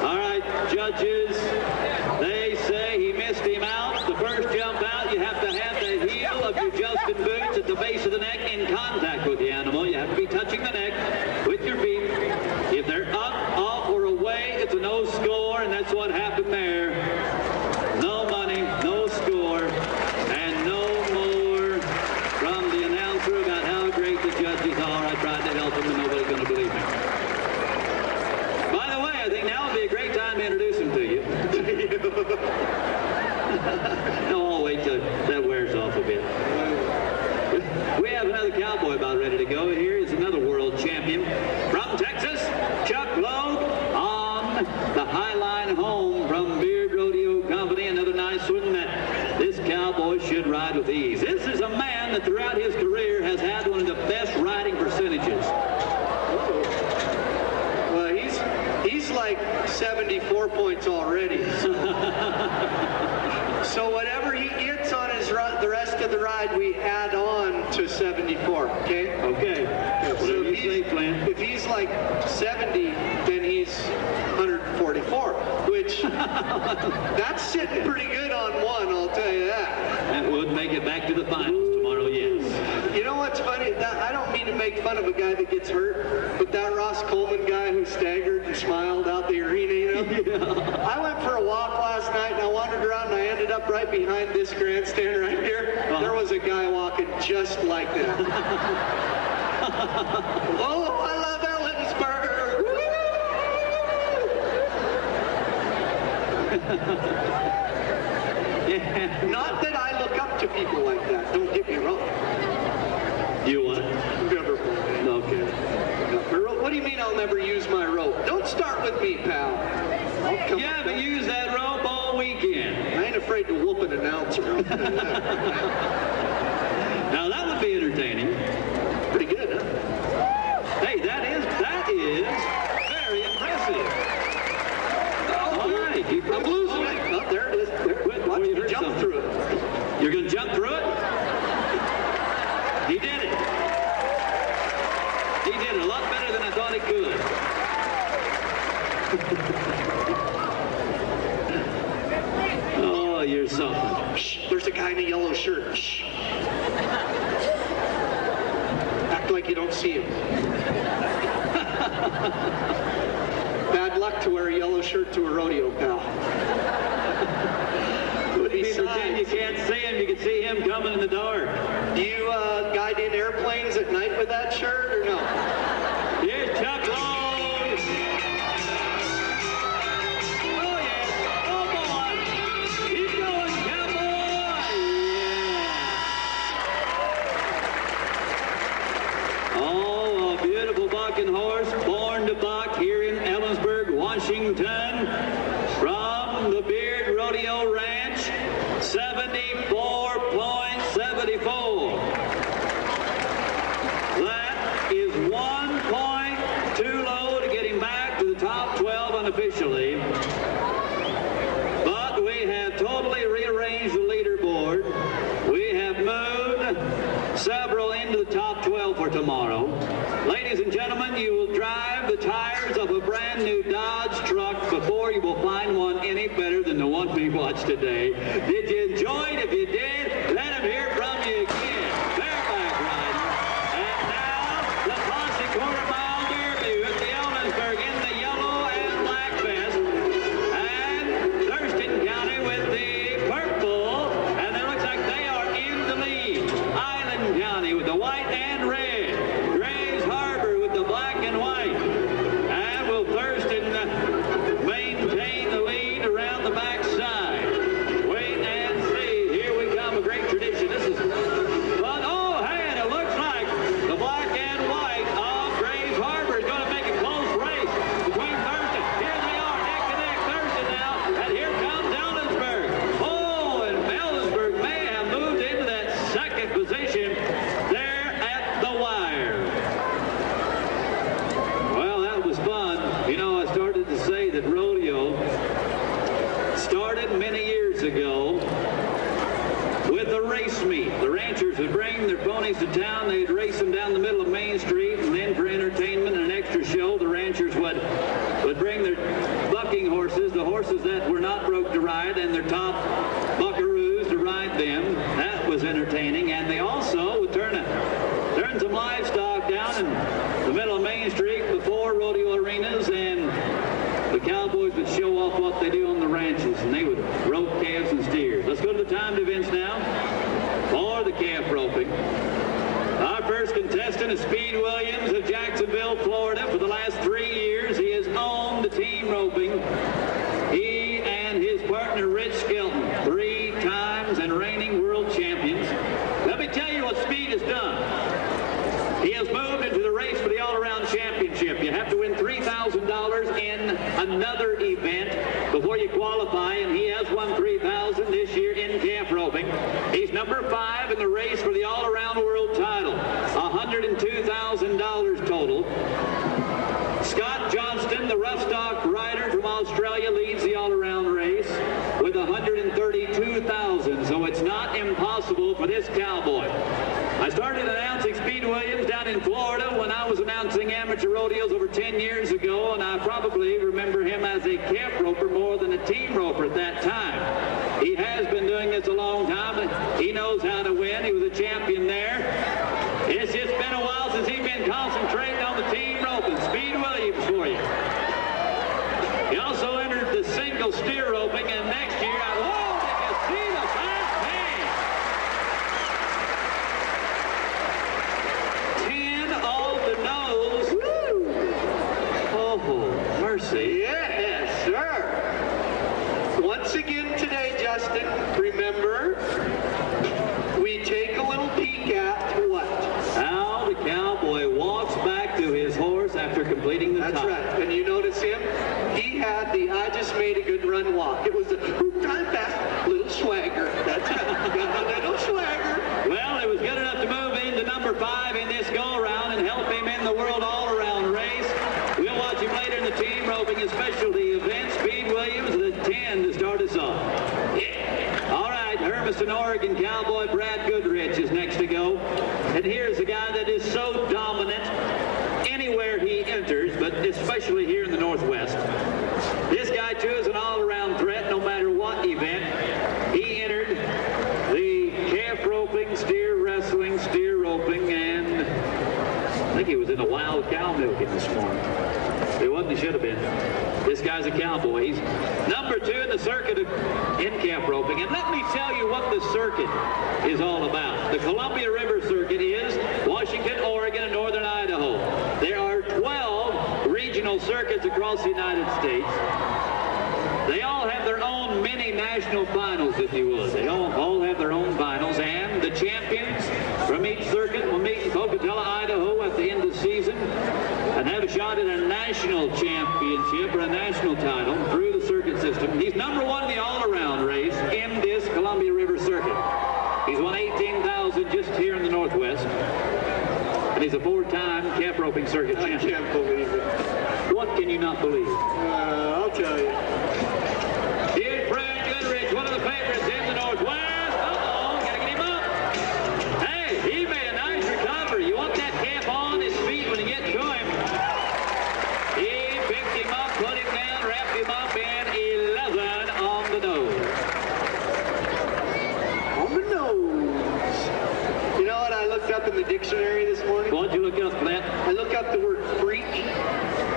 All right, judges, they say he missed him out. The first jump out, you have to have the heel of your Justin boots at the base of the neck in contact with the animal. You have to be touching the neck with your feet. If they're up, off, or away, it's a no score, and that's what happened there. No money, no score, and no more from the announcer about how great the judges are. I tried to help them, and nobody's going to believe me. By the way, I think now would be a great time to introduce him to you. No, I'll wait till that wears off. We have another cowboy about ready to go. Here is another world champion from Texas, Chuck Loeb, on the High Line home from Beard Rodeo Company. Another nice one that this cowboy should ride with ease. This is a man that throughout his career has had one of the best riding percentages. Well, he's like 74 points already. So whatever he gets on his the rest of the ride, we add on to 74. Okay. Okay. So if he's like 70, then he's 144, which that's sitting pretty good on one, I'll tell you that. That would make it back to the finals tomorrow, yes. You know what's funny? I don't mean to make fun of a guy that gets hurt, but that Ross Coleman guy who staggered and smiled out the arena, you know? Yeah. I went for a walk last night and I wandered around and I ended up right behind this grandstand right here. There was a guy walking just like that. Oh, I love Ellensburg! Yeah. Not that I look up to people like that, don't get me wrong. You what? Never. Okay. What do you mean I'll never use my rope? Don't start with me, pal. You haven't used that rope all weekend. I ain't afraid to whoop an announcer. Now that would be entertaining. Pretty good, huh? Hey, that is very impressive. All right, I'm losing it. Oh, there it is. Watch me jump through it. You're going to jump through it? He did it. He did it a lot better than I thought he could. Oh, you're something. Shh, there's a guy in a yellow shirt. Shh. Act like you don't see him. Bad luck to wear a yellow shirt to a rodeo, pal. Pretend you can't see him. You can see him coming in the dark. Do you guide in airplanes at night with that shirt or no? Here's Chuck Loeb. Oh, yes. Oh, go on. Keep going, cowboy. Yeah. Oh, a beautiful bucking horse, born to buck here in Ellensburg, Washington, from the Beard Rodeo Ranch. 74.74. That is 1 point too low to get him back to the top 12 unofficially. But we have totally rearranged the leaderboard. We have moved several into the top 12 for tomorrow. Ladies and gentlemen, you will drive the tires of a brand new Dodge truck before you will find one any better than the one we watched today. Did you enjoy it? If you did, let them hear from you again. Bareback riding. And now, the Posse Quarter Mile Derby with the Ellensburg in the yellow and black vest. And Thurston County with the purple. And it looks like they are in the lead. Island County with the white and red. Grays Harbor with the black and white. And will Thurston maintain the lead around the backside? Wait and see. Here we come. A great tradition. This is fun. Oh, hey, and it looks like the black and white of Grays Harbor is going to make a close race between Thurston. Here they are, neck to neck. Thurston now. And here comes Ellensburg. Oh, and Ellensburg may have moved into that second position there at the wire. Well, that was fun. You know, I started to say that rodeo started many years ago with a race meet. The ranchers would bring their ponies to town. They'd race them down the middle of Main Street, and then for entertainment and an extra show, the ranchers would bring their bucking horses, the horses that were not broke to ride, and their top buckaroos to ride them. That was entertaining. And they also would turn some livestock down in the middle of Main Street before rodeo arenas, and the cowboys would show off what they do on the ranches, and they would rope calves and steers. Let's go to the timed events now for the calf roping. Our first contestant is Speed Williams of Jacksonville, Florida. For the last 3 years, he has owned the team roping. He and his partner, Rich Skelton, 3 times and reigning world champions. Let me tell you what Speed has done. another event before you qualify, and he has won $3,000 this year in calf roping. He's number 5 in the race for the all-around world title, $102,000 total. Scott Johnston, the rough stock rider from Australia, leads the all-around race with $132,000. So it's not impossible for this cowboy. I started announcing Speed Williams down in Florida when I was announcing amateur rodeos over 10 years ago, and I probably remember him as a calf roper more than a team roper at that time. He has been doing this a long time, and he knows how to win. He was a champion there. It's just been a while since he's been concentrating on the team roping. Speed Williams for you. He also entered the single steer roping, and next year, whoa, did you see the fast pace? 10 off the nose. Woo! Oh, mercy. Yes, sir. Once again today, Justin, remember, we take a little peek at what? How the cowboy walks back to his horse after completing the That's time. right. And you notice him? He had the I just made a good run walk. It was a time fast, little swagger. That's right. Got a little swagger. Well, it was good enough to move into number 5 in this go-around and help him in the world all-around race. We'll watch him later in the team roping and specialty event. Speed Williams, the 10 to start us off. Yeah. All right, Hermiston, Oregon cowboy Brad Goodrich is next to go. And here's a guy that is so dominant anywhere he enters, but especially here in the Northwest. This guy, too, is an all-around threat no matter what event. He entered the calf roping, steer wrestling, steer roping, and I think he was in a wild cow milking this morning. It wasn't, he should have been. This guy's a cowboy. He's number 2 in the circuit in calf roping. And let me tell you what the circuit is all about. The Columbia River Circuit is Washington, Oregon, and northern Idaho. There are 12 regional circuits across the United States. They all have their own mini national finals, if you would. They all have their own finals, and the champions from each circuit will meet in Pocatello, Idaho at the end of the season and have a shot at a national championship or a national title through the circuit system. He's number 1 in the all-around race in this Columbia River Circuit. He's won $18,000 just here in the Northwest, and he's a 4-time calf roping circuit champion. I can't believe it. What can you not believe? I'll tell you. Here's Brad Goodrich, one of the favorites in the Northwest. Uh-oh, gotta get him up. Hey, he made a nice recovery. You want that calf on his feet when you get to him. He picked him up, put him down, wrapped him up, and 11 on the nose. On the nose. You know what I looked up in the dictionary this morning? What'd you look up, Clint? I looked up the word freak.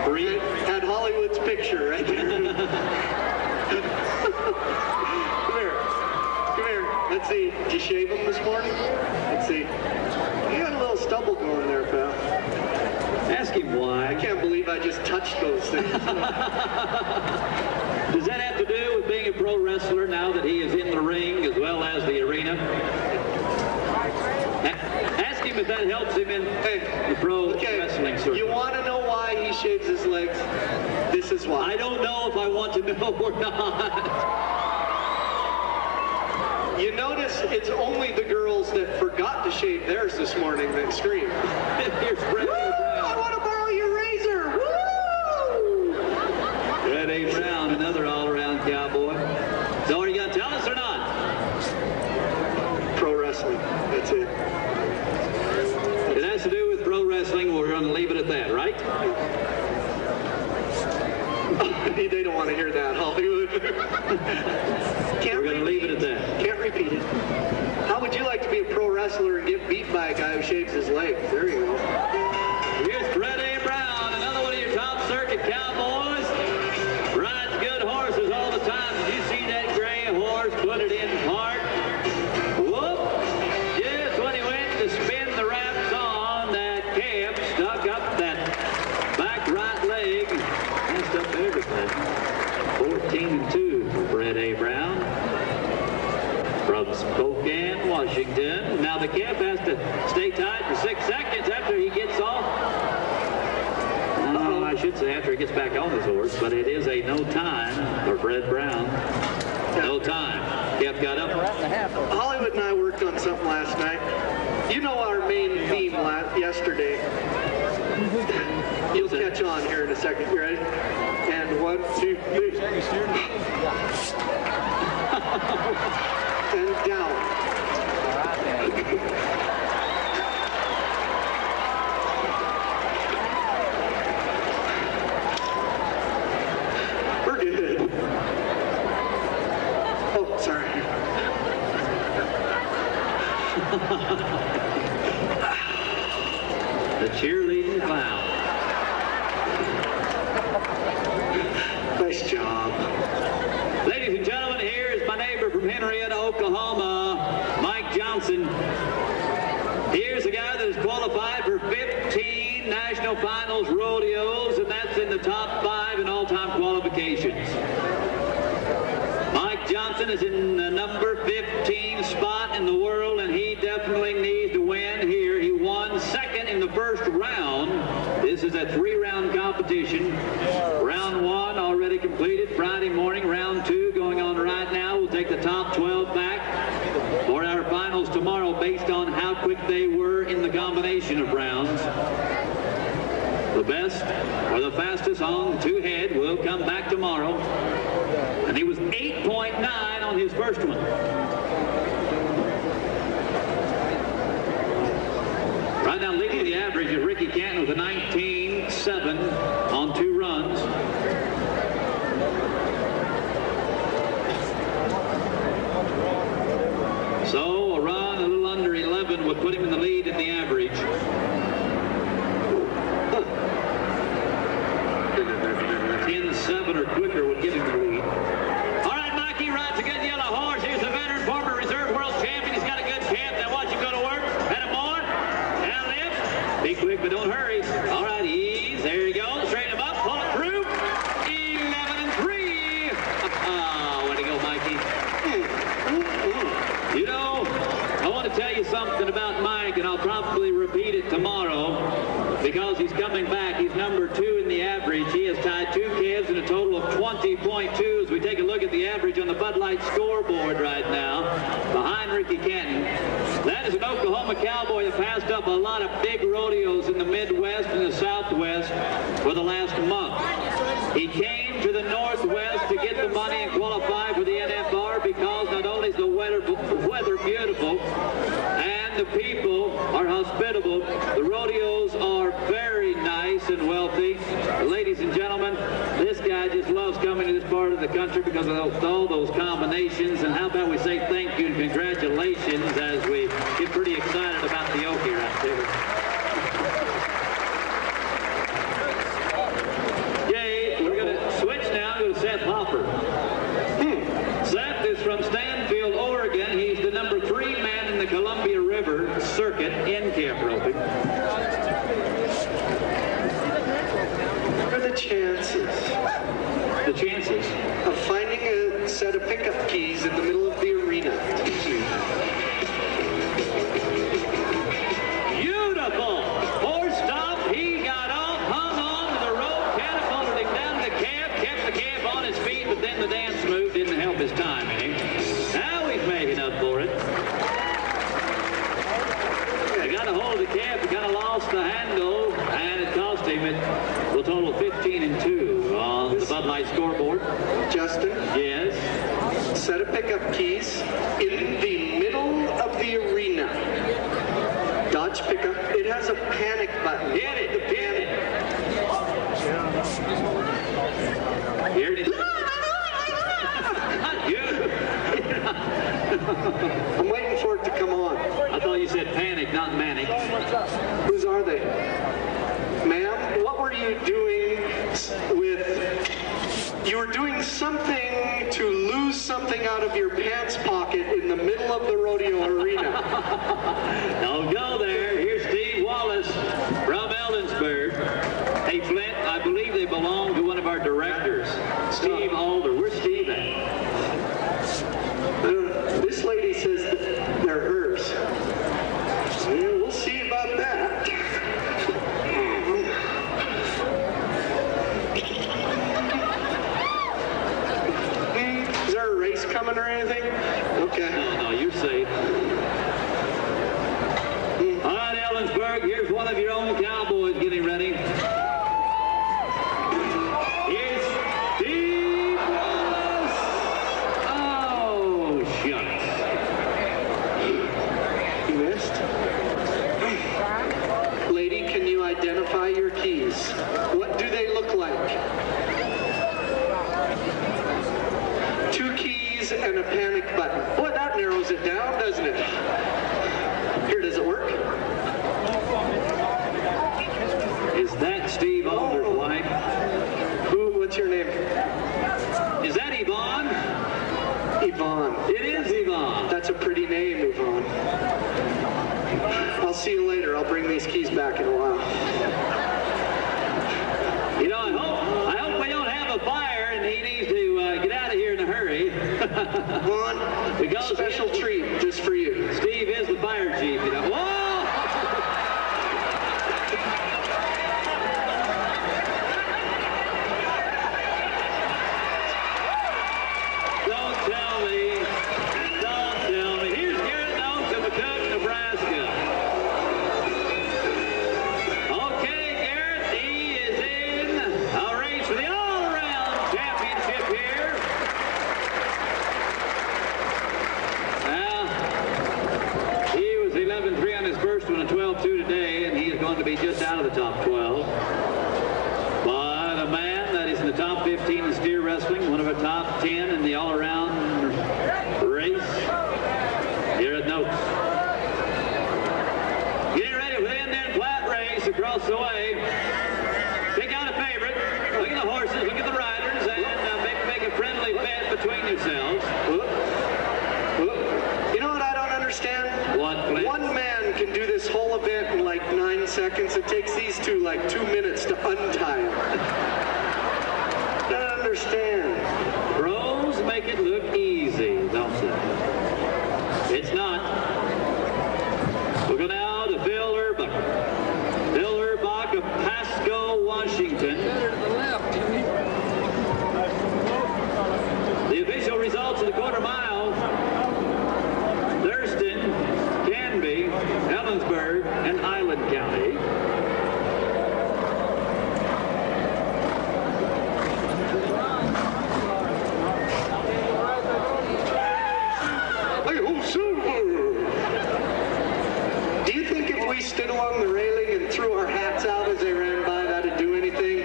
Freak? Had Hollywood's picture right there. Come here. Come here. Let's see. Did you shave him this morning? Let's see. You got a little stubble going there, pal. Ask him why. I can't believe I just touched those things. Does that have to do with being a pro wrestler now that he is in the ring as well as the arena? Ask him if that helps him in the pro wrestling circuit. You want to know why he shaves his legs? This is why. I don't know if I want to know or not. You notice it's only the girls that forgot to shave theirs this morning that scream. Here's Brett A. I Brown. want to borrow your razor. Woo! Brett A. Brown, another all-around cowboy. So are you going to tell us or not? Pro wrestling. That's it. It has to do with pro wrestling. We're going to leave it at that, right? They don't want to hear that, Hollywood. We're going to leave it at that. Can't repeat it. How would you like to be a pro wrestler and get beat by a guy who shaves his legs? There you go. Here's Brett A. Brown, another one of your top circuit cowboys. Rides good horses all the time. Did you see that gray horse put it in park? Whoop! Just when he went to spin the wraps on, that calf stuck up that back right leg. Messed up everything. 14-2 for Brett A. Brown. From Spokane, Washington. Now the calf has to stay tied for 6 seconds after he gets off. Oh, I should say after he gets back on his horse, but it is a no time for Fred Brown. No time. Kev got up. Hollywood and I worked on something last night. You know our main theme yesterday. You'll catch on here in a second. You ready? And 1, 2, 3. And down. We're good. Oh, sorry. The cheerleading clown. Nice job. Ladies and gentlemen, here is my neighbor from Henrietta, Oklahoma, Mike Johnson. Here's a guy that has qualified for 15 National Finals rodeos, and that's in the top 5 in all-time qualifications. Mike Johnson is in the number 15 spot in the world, and he definitely needs to win here. He won second in the first round. This is a 3-round competition. Round 1 already completed Friday morning. Round 2 going on right now. We'll take the top 12 back for our finals tomorrow based on how quick they were in the combination of rounds. The best or the fastest on 2-head will come back tomorrow. And he was 8.9 on his first one. Right now, leading the average is Ricky Canton with a 19.7 on 2 runs. So a run a little under 11 would put him in the lead in the average. 10.7 or quicker would give him the lead. All right, Mikey rides a good yellow horse. Here's the veteran former reserve world champion. He's got a good camp. Now watch him go to work. Head him on. Down lift. Be quick, but don't hurry. All right, ease. There you go. Straighten him up. Pull it through. 11-3. Way to go, Mikey. You know, I want to tell you something about Mike, and I'll probably repeat it tomorrow because he's coming back. He's number 2 in the average. He has tied 2 calves in a total of 20.2 as we take a look at the average on the Bud Light scoreboard right now behind Ricky Canton. That is an Oklahoma cowboy that passed up a lot of big rodeos in the Midwest and the Southwest for the last month. He came to the Northwest to get the money and qualify for the NFR because not only is the weather beautiful and the people are hospitable, the rodeos are very nice and wealthy. Ladies and gentlemen, this guy just loves coming to this part of the country because of all those combinations. And how about we say thank you and congratulations as we get pretty excited about the Okie right there. Yay, we're going to switch now to Seth Hopper. Seth is from Stanfield, Oregon. He's the number 3 man in the Columbia River circuit in camp roping. What are the chances? The chances of finding a set of pickup keys in the middle of the arena? Beautiful! Horse stop. He got off, hung on to the rope, catapulted him down the cab, kept the cab on his feet, but then the dance move didn't help his timing. Now he's making up for it. He got a hold of the cab, he kind of lost the handle, and it cost him. It will total 15-2 on the Bud Light scoreboard. Justin? Yes? Set of pickup keys in the middle of the arena. Dodge pickup. It has a panic button. Get it! Get it! Here it is. Not you. I'm waiting for it to come on. I thought you said panic, not manic. Whose are they? Ma'am, what were you doing with... You were doing something to lose something out of your pants pocket in the middle of the rodeo arena. Don't go there. Here's Steve Wallace from Ellensburg. Hey, Flint, I believe they belong to one of our directors, Steve Alder. Where's Steve at? This lady says that they're hers. We'll see about that. keys. What do they look like? 2 keys and a panic button. Boy, that narrows it down, doesn't it? Here, does it work? Is that Steve Alder's wife? What's your name? Is that Yvonne? Yvonne. It is Yvonne. That's a pretty name, Yvonne. I'll see you later. I'll bring these keys back in a while. You know, I hope we don't have a fire and he needs to get out of here in a hurry. Yvonne, we got a special treat just for you. Steve is the fire chief, you know. Whoa! Just out of the top 12. But a man that is in the top 15 in steer wrestling, one of the top 10 in the all-around race here at Noakes. Getting ready for the Indian Flat race across the way. Pick out a favorite. Look at the horses, look at the riders, and make a friendly bet between yourselves. You know what I don't understand? What, Clint? One man can do this whole event in like 9 seconds. It takes these two like 2 minutes to untie him. I don't understand. Pros make it look easy, don't they? It's not. We'll go now to Phil Urbach. Phil Urbach of Pasco, Washington. The official results of the quarter mile: Thurston, Canby, Ellensburg, and Island County. Do you think if we stood along the railing and threw our hats out as they ran by, that'd do anything?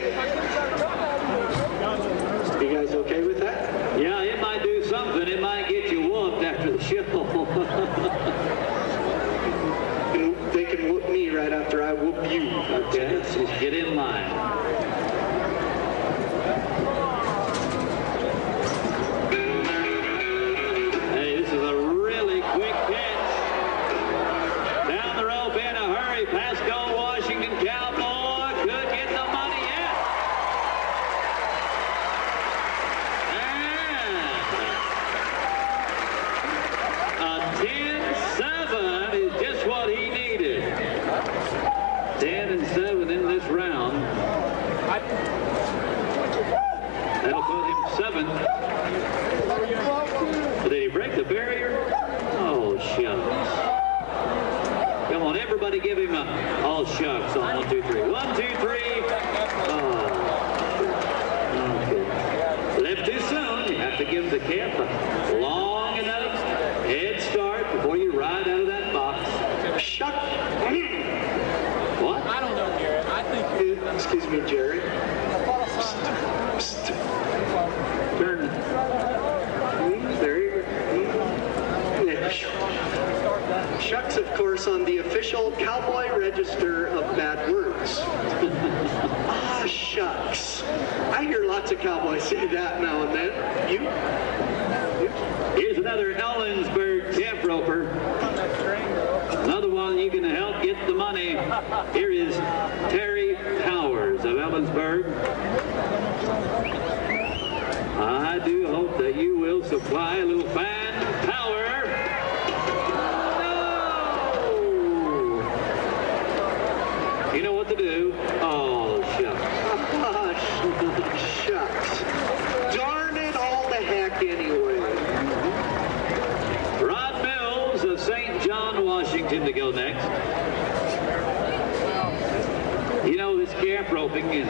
You guys okay with that? Yeah, it might do something. It might get you whooped after the show. They can whoop me right after I whoop you. Okay, let's just get in line. Hey, this is a really quick catch. Down the rope in a hurry. Pasco, Washington Cowboy could get the money yet. And a 10-7 is just what he needed. 10-7 in this round. That'll put him 7th. But did he break the barrier? Oh, shucks. Come on, everybody give him a all shucks on 1, 2, 3. 1, 2, 3. Oh. Okay. Left too soon. You have to give the calf a long enough head start before you ride out of that box. Shuck. What? I don't know, Garrett. I think Excuse me, Jerry. Turn. There you go. Yeah. Shucks, of course, on the official Cowboy Register of Bad Words. Ah, shucks. I hear lots of cowboys say that now and then. You? Here's another Ellensburg camp roper. Another one you can help get the money. Here is Terry Powers of Ellensburg. I do hope that you will supply a little fan power. No! You know what to do. Oh, shucks. Shucks. Darn it all to heck anyway. Rod Mills of St. John, Washington to go next. You know, this calf roping is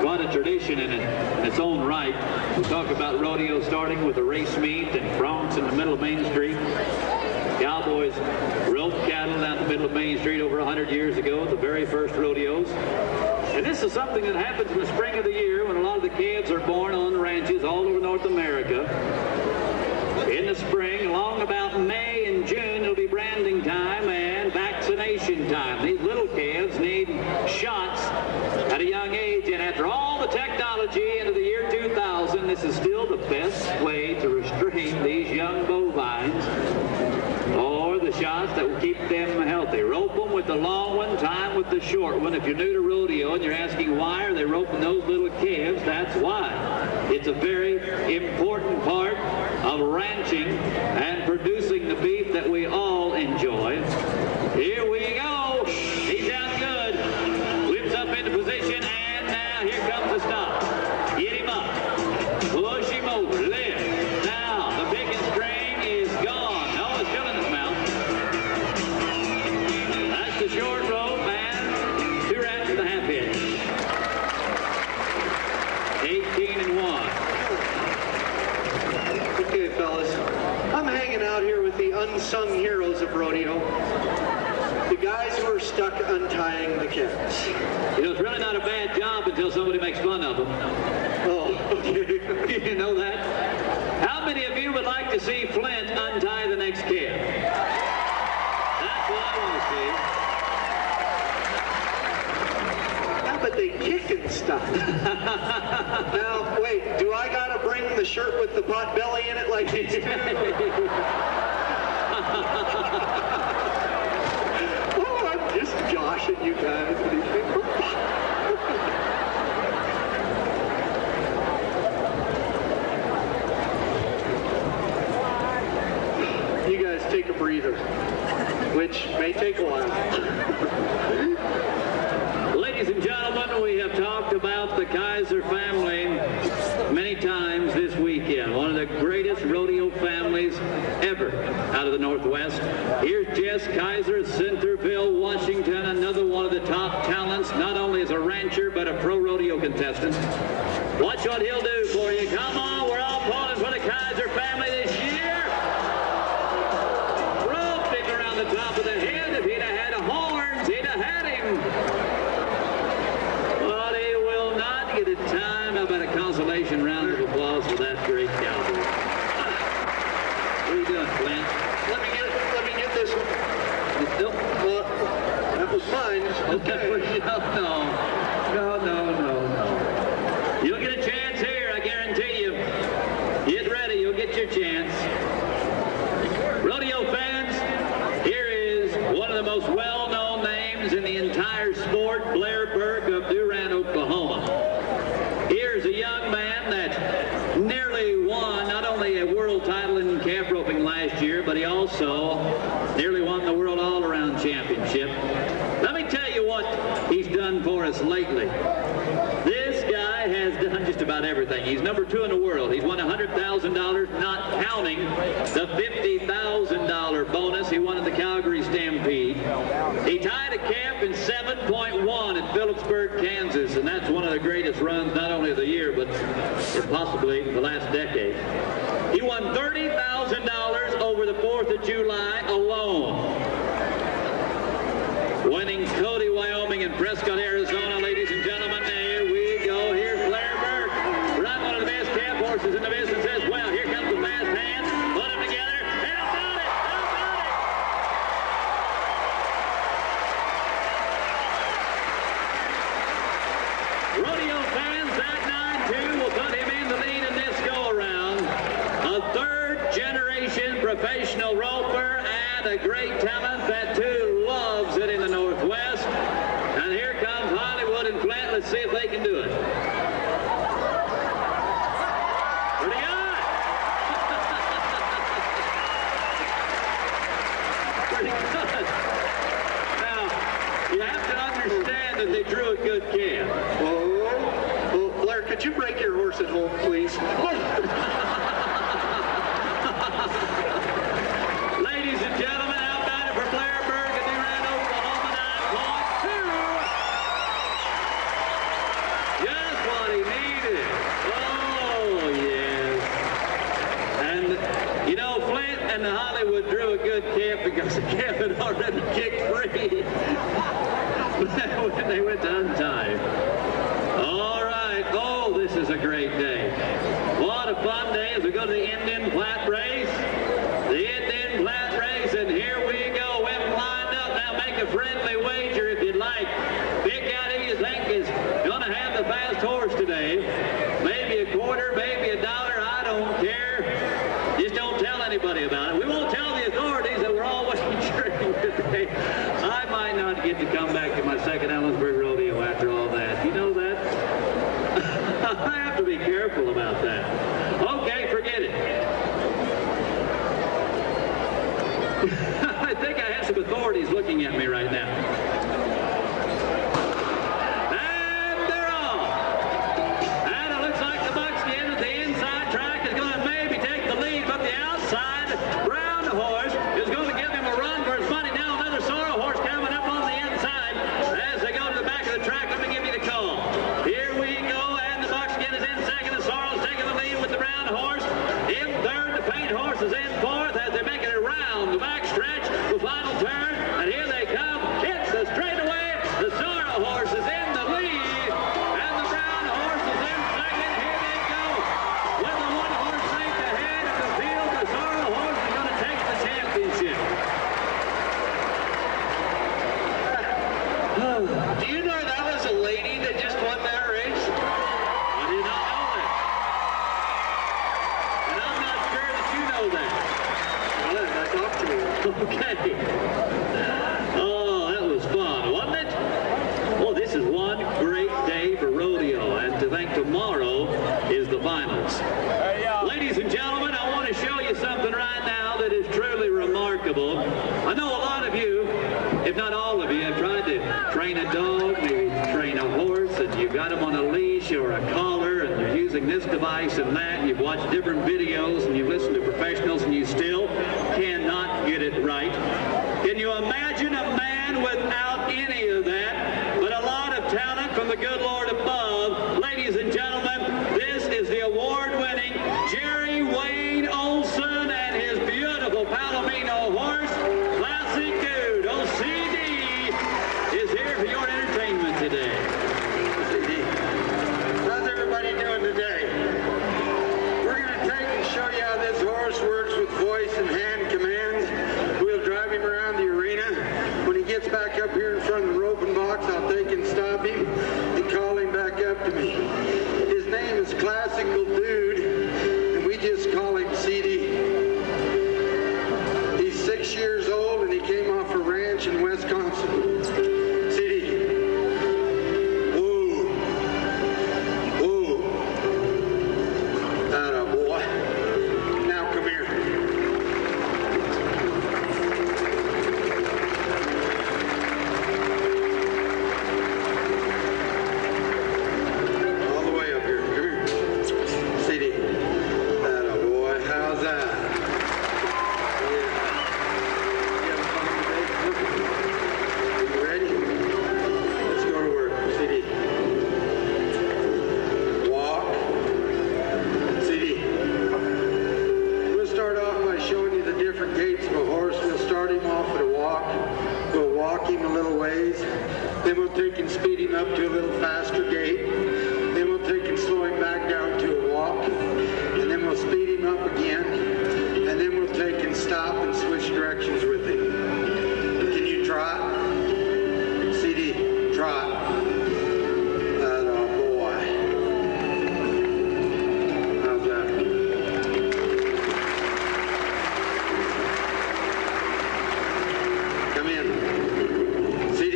quite a tradition in its own right. We talk about rodeo starting with a race meet and broncs in the middle of Main Street. Cowboys rope cattle down the middle middle of Main Street over 100 years ago, the very first rodeos. And this is something that happens in the spring of the year when a lot of the calves are born on the ranches all over North America. In the spring, along about May and June, it'll be branding time and vaccination time. These little calves need shots at a young age, and after all the technology into the year 2000, this is still the best way to restrain these young bovines, or the shots that will keep them healthy. Rope them with the long one, time with the short one. If you're new to rodeo and you're asking why are they roping those little calves, that's why. It's a very important part of ranching and producing the beef that we all enjoy. Here we go. He's out good. Whips up into position, and now here comes the stop. Get him up. Push him over. Lift. Now, the picking string is gone. No, it's still in his mouth. That's the short rope, and 2 wraps and a half hitch. 18-1. Okay, fellas, I'm hanging out here with the unsung heroes of rodeo, the guys who are stuck untying the calves. You know, it's really not a bad job until somebody makes fun of them. Oh, okay. You know that? How many of you would like to see Flint untie the next calf? That's what I want to see. Yeah, but they kick and stuff. Now, wait, do I gotta bring the shirt with the pot belly in it like these two? Oh, I'm just joshing you guys. You guys take a breather, which may take a while. Ladies and gentlemen, we have talked about the Kaiser family many times this weekend. One of the greatest rodeo families ever out of the Northwest. Here's Jess Kaiser, Centerville, Washington, another one of the top talents, not only as a rancher, but a pro rodeo contestant. Watch what he'll do for you. Come on, we're all pulling for the Kaiser family this year. Roped him around the top of the head. If he'd have had horns, he'd have had him. But he will not get a time. How about a consolation round of applause for that great cowboy? What are you doing, Flint? Let me get this one. Nope. Well, that was mine. Okay. No. You'll get a chance here, I guarantee you. Get ready, you'll get your chance. Rodeo fans, here is one of the most well-known names in the entire sport, Blair Burke of Durant, Oklahoma. Here's a young man that nearly won not only a world title in calf roping last year, but he also nearly won the World All-Around Championship. Let me tell you what he's done for us lately. This guy has done just about everything. He's number 2 in the world. He's won $100,000, not counting the $50,000 bonus he won at the Calgary Stampede. He tied a calf in 7.1 at Phillipsburg, Kansas, and that's one of the greatest runs, not only of the year, but possibly the last decade. He won $30,000 over the 4th of July alone. Winning Cody, Wyoming, and Prescott, Arizona, ladies and gentlemen. Here we go. Here's Blair Burke. Right, one of the best calf horses in the business as well. Here comes the fast hands. Put them together. And how about it? How about it? Rodeo fans, that 9-2 will put him in the lead in this go-around. A third-generation professional roper and a great talent that too loves it in the Northwest. And here comes Hollywood and Flint. Let's see if they can do it. Pretty good. Pretty good. Now, you have to understand that they drew a good calf. Oh, Blair, could you break your horse at home, please? Ladies and gentlemen, how about it for Blair Burke of Durant, Oklahoma, 9.2. Just what he needed. Oh, yes. And, you know, Flint and the Hollywood drew a good calf because the calf had already kicked free. when they went to untie. All right. Oh, this is a great day. What a fun day as we go to the Indian Flat Race. The Indian Flat Race, and here we go. Women lined up. Now make a friendly wager if you'd like. Pick out who you think is going to have the fast horse today. Maybe a quarter, maybe $1. I don't care. Just don't tell anybody about it. We won't tell the authorities that we're all wagering today. I might not get to come back to my second Ellensburg Rodeo after all that. You know that? I have to be careful about that. Okay, forget it. I think I have some authorities looking at me right now. And they're off. And it looks like the buckskin at the inside track is going to maybe take the lead, but the outside brown horse is going to give him a run for his money. Now another sorrel horse coming up on the inside as they go to the back of the track. Let me give you the call. Here we go, and the buckskin is in second. The sorrel's taking the lead with the brown horse. In third, the paint horse is in fourth as they're making it around the back stretch, the final turn, and here they come. It's the straightaway. The sorrel horse is in the lead, and the brown horse is in second. Here they go. With the one horse length ahead of the field, the sorrel horse is going to take the championship. Do you know that was a lady that just won that race? I did not know that. And I'm not sure that you know that. Well, I talked to her. Okay. Oh, that was fun, wasn't it? Well, this is one great day for rodeo, and to think tomorrow is the finals. Ladies and gentlemen, I want to show you something right now that is truly remarkable. I know a lot of you, if not all of you, have tried to train a dog, maybe train a horse, and you've got them on a leash or a collar, and you're using this device and that, and you've watched different videos, and you've listened to professionals, and you still cannot get it right. Can you imagine a man without any of that, but a lot of talent from the good Lord above? Ladies and gentlemen, this is the award-winning Jerry Wayne Olson and his beautiful Palomino horse, Classic Dude. OCD is here for your entertainment today. How's everybody doing today? We're going to take and show you how this horse works with voice and hand commands. We'll drive him around the arena. When he gets back up here in front of the roping box, I'll take and stop him and call him back up to me. His name is Classical Dude, and we just call him CD. He's 6 years old, and he came off a ranch in Wisconsin. CD. Whoa. Whoa. Atta boy. Now come here. All the way up here. Come here. CD. Atta boy. How's that? Yeah. You having fun today? You ready? Let's go to work. CD. Walk. CD. We'll start off by showing you the different gaits of a horse. We'll start him off at a walk. We'll walk him a little ways. Then we'll take and speed him up to a little faster gait. Then we'll take and slow him back down to a walk. And then we'll speed him up again. And then we'll take and stop and switch directions with him. Can you trot? CD, trot. Atta boy. How's that? Come in. CD.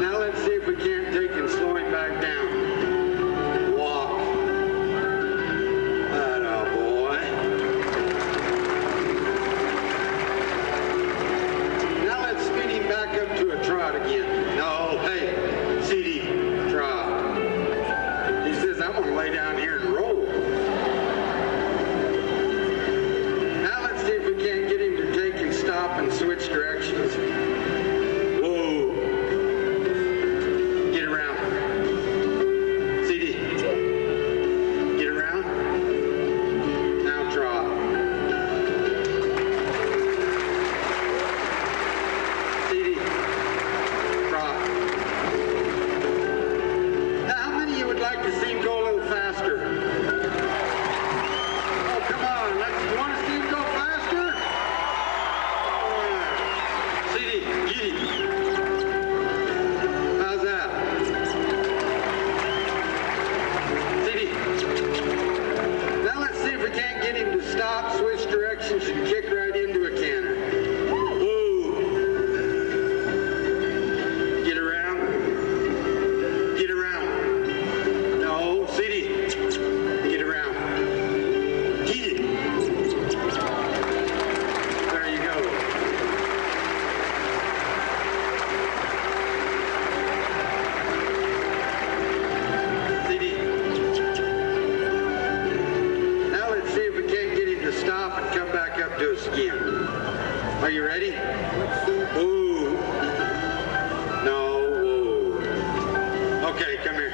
Now let's see if we can't take and slow him back down. Walk. Atta boy. Ooh. No. Ooh. Okay, come here.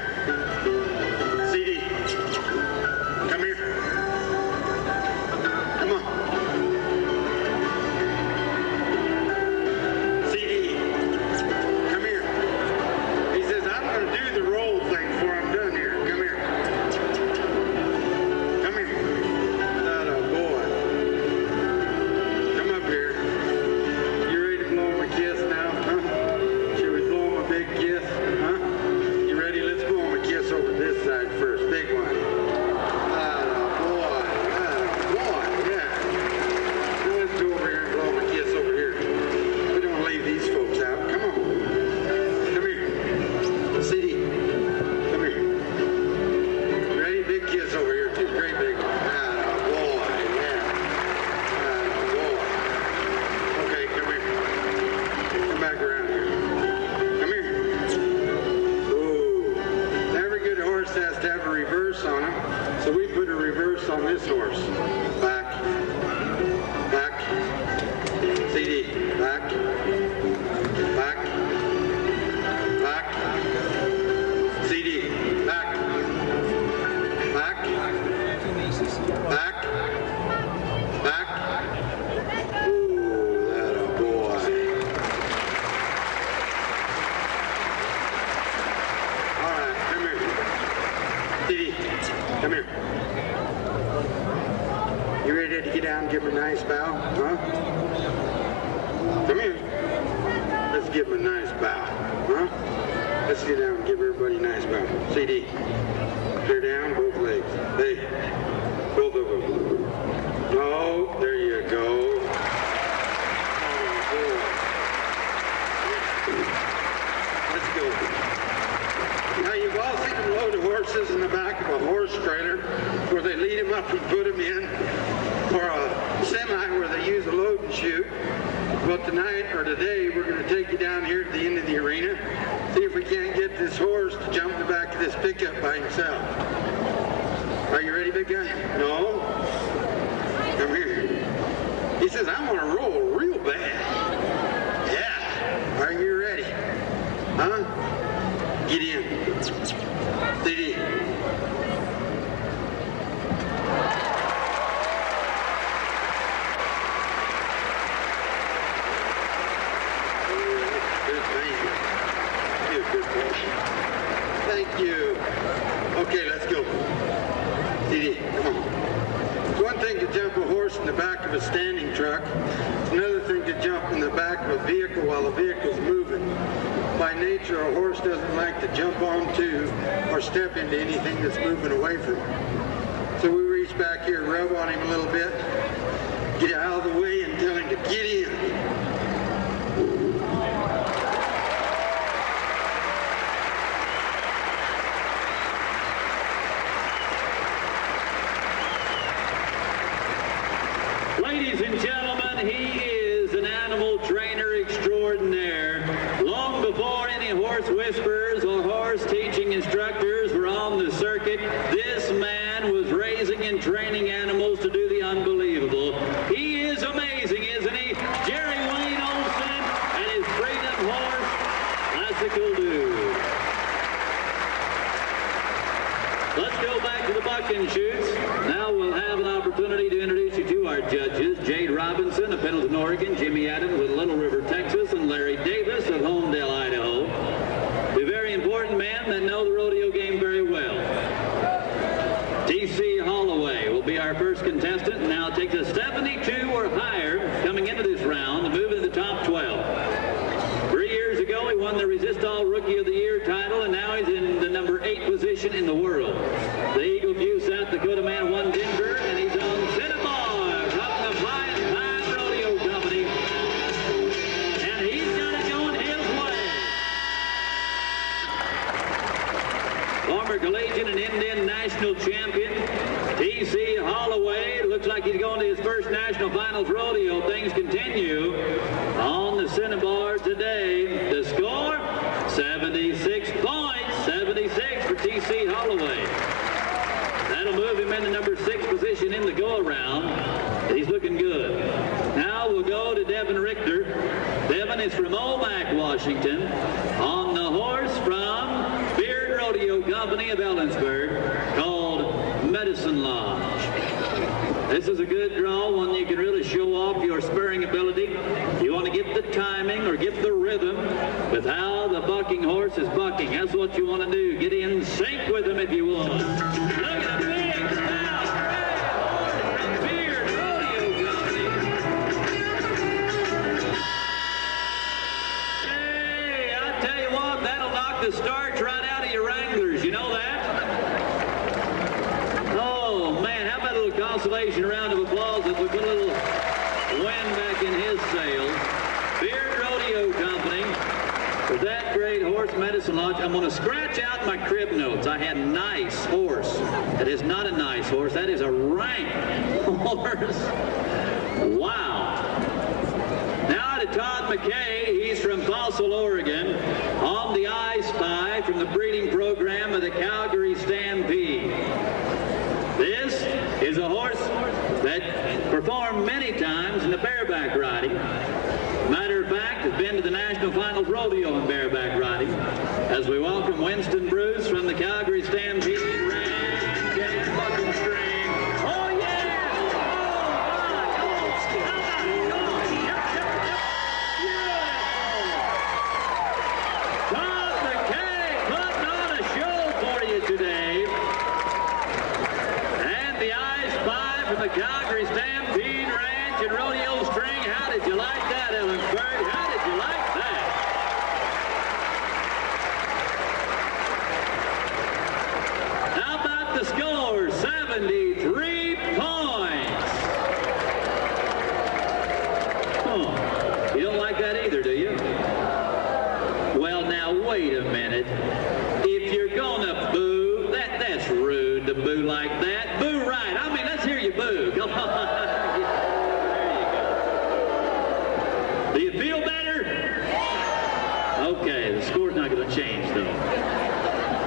CD. Come here. Come on. CD. Come here. He says, I'm going to do the roll thing before I'm done here. Come here. Come here. That a boy. Come up here. You ready to blow him a kiss now? Huh? Should we blow him a big kiss? Huh? You ready? Let's blow him a kiss over this side first. Big one. That a boy. That a boy. Yeah. Now let's go over here and blow him a kiss over here. We don't want to leave these folks out. Come on. Come here. CD. Come here. Ready? Big kiss over here too. Great big one. That a boy. Yeah. That a boy. Okay, come here. Come back around here. Come here. Ooh. Every good horse has to have a reverse on him, so we put a reverse on this horse. Back. Back. CD. Back. Back. Back. CD. Back. Back. Back. Back. Ooh, that a boy. All right, come here. CD, come here. You ready to get down and give him a nice bow? Huh? Come here. Let's give him a nice bow. Huh? Let's get down and give everybody a nice bow. CD. Clear down, both legs. Hey. Both of them. No, there you go. Oh, boy. Let's go. Now you've all seen them load horses in the back of a horse trailer where they lead them up and put them in, or a semi where they use a load and shoot. Well, tonight or today we're going to take you down here to the end of the arena, see if we can't get this horse to jump in the back of this pickup by himself. Are you ready, big guy? No? Come here. He says, I want to roll real bad. Yeah. Are you ready? Huh? Get in. CD. Thank you. Okay, let's go. CD, come on. It's one thing to jump a horse in the back of a standing truck. It's another thing to jump in the back of a vehicle while the vehicle's moving. By nature, a horse doesn't like to jump onto or step into anything that's moving away from him. So we reach back here, rub on him a little bit, get out of the way and tell him to get in. Ladies and gentlemen, he is an animal trainer extraordinaire. Long before any horse whisperers or horse teaching instructors were on the circuit, this man was raising and training animals to do the unbelievable. He is amazing, isn't he? Jerry Wayne Olson and his Freedom Horse Classical Dude. Let's go back to the buck and shoots. Now we'll have an opportunity to introduce you to our judges, Jade Robinson of Pendleton, Oregon, Jimmy Adams of Little River, Texas, and Larry Davis of Homedale, Idaho. Two very important men that know the rodeo game very well. T.C. Holloway will be our first contestant, and now takes a 72 or higher coming into this round to move into the top 12. 3 years ago, he won the Resist All Rookie of the Year title, and now he's in the number 8 position in the world. The Eagle View, South Dakota man won Denver, and he's on Cinnabar from the Flying Pine Rodeo Company. And he's got it going his way. Former collegiate and Indian national champion, T.C. Holloway, looks like he's going to his first national finals rodeo. Things continue on the Cinnabar today. The score, 76 points, 76 for T.C. Holloway. That'll move him into number 6 position in the go-around. He's looking good. Now we'll go go to Devin Richter. Devin is from Omac, Washington, on the horse from Beard Rodeo Company of Ellensburg called Medicine Lodge. This is a good draw, one you can really show off your spurring ability. You want to get the timing or get the rhythm with how the bucking horse is bucking. That's what you want to do. Get in sync with him if you would. Look at the big spout, red horse from Beard Rodeo Company. Hey, I tell you what, that'll knock the starch right out of your Wranglers. You know that? Consolation round of applause as we put a little wind back in his sails. Beard Rodeo Company with that great horse, Medicine Lodge. I'm going to scratch out my crib notes. I had nice horse. That is not a nice horse. That is a rank horse. Wow. Now to Todd McKay. He's from Fossil, Oregon, on the I Spy from the breeding program of the Calgary Stampede. This is a horse that performed many times in the bareback riding. Matter of fact, has been to the National Finals Rodeo in bareback riding. As we welcome Winston Bruce from the Calgary Stampede. Getting the bucking string. Oh, yeah! Todd McKay putting on a show for you today. From the Calgary Stampede Ranch and Rodeo String. How did you like that, Ellensburg? How did you like that? How about the score? 73 points. Oh, you don't like that either, do you? Well, now, wait a minute. If you're gonna boo, that's rude to boo like that. Boo right. I mean, let's hear you boo. Come on. There you go. Do you feel better? Okay, the score's not going to change, though.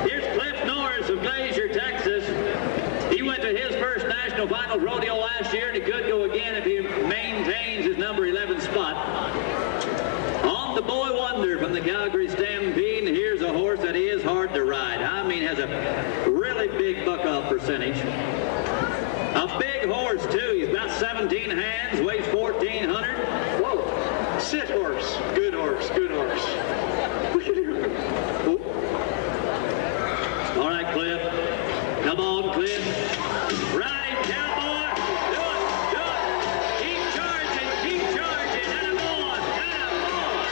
Here's Cliff Norris of Glacier, Texas. He went to his first National Finals Rodeo last year, and he could go again if he maintains his number 11 spot. On the Boy Wonder from the Calgary Stampede, and here's a horse that is hard to ride. I mean, has a really big buck-off percentage. A big horse, too. He's about 17 hands, weighs 1,400. Whoa. Sit horse. Good horse. Good horse. All right, Cliff. Come on, Cliff. Ride, cowboy. Do it. Do it. Keep charging. Keep charging. And I'm on. And I'm on.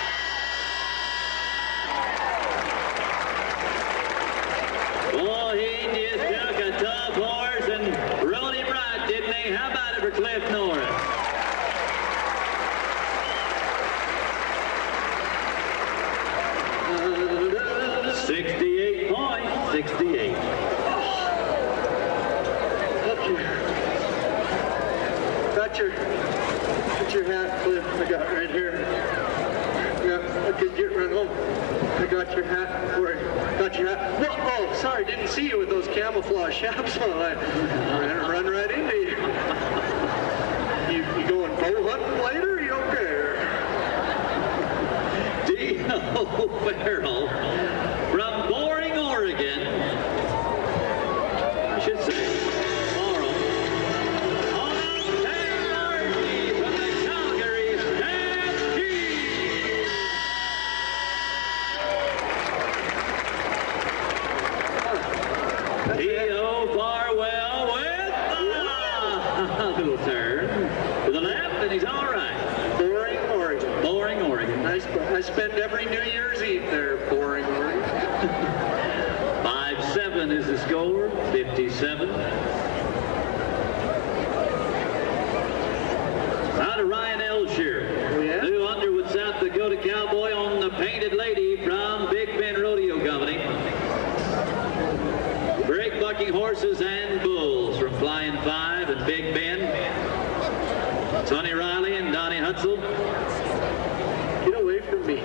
Boy, he just took a tough horse and rode him right, didn't he? How about it for Cliff Norris? $68 points. 68. Got your hat, Cliff. I got right here. Yeah, I could get right home. I got your hat for you. Got your hat. Whoa, oh, sorry, didn't see you with those camouflage chaps on. I run right into you. You going bow hunting later? Are you okay? D.O. Farrell from Boring, Oregon. I should say Laurel. On Taylor from the Calgary Stampede. D.O. Farwell with a little turn to the left, and he's all right. Boring, Oregon. Boring, Oregon. I spend every New Year's Eve there, Boring, Oregon. 5-7 is the score. 57. Now to Ryan Elsher. Yeah. New Underwood, South Dakota cowboy on the Painted Lady from Big Bend Rodeo Company. Great bucking horses and bulls from Flying Five and Big Bend. Sonny Riley and Donnie Hutzel. Get away from me.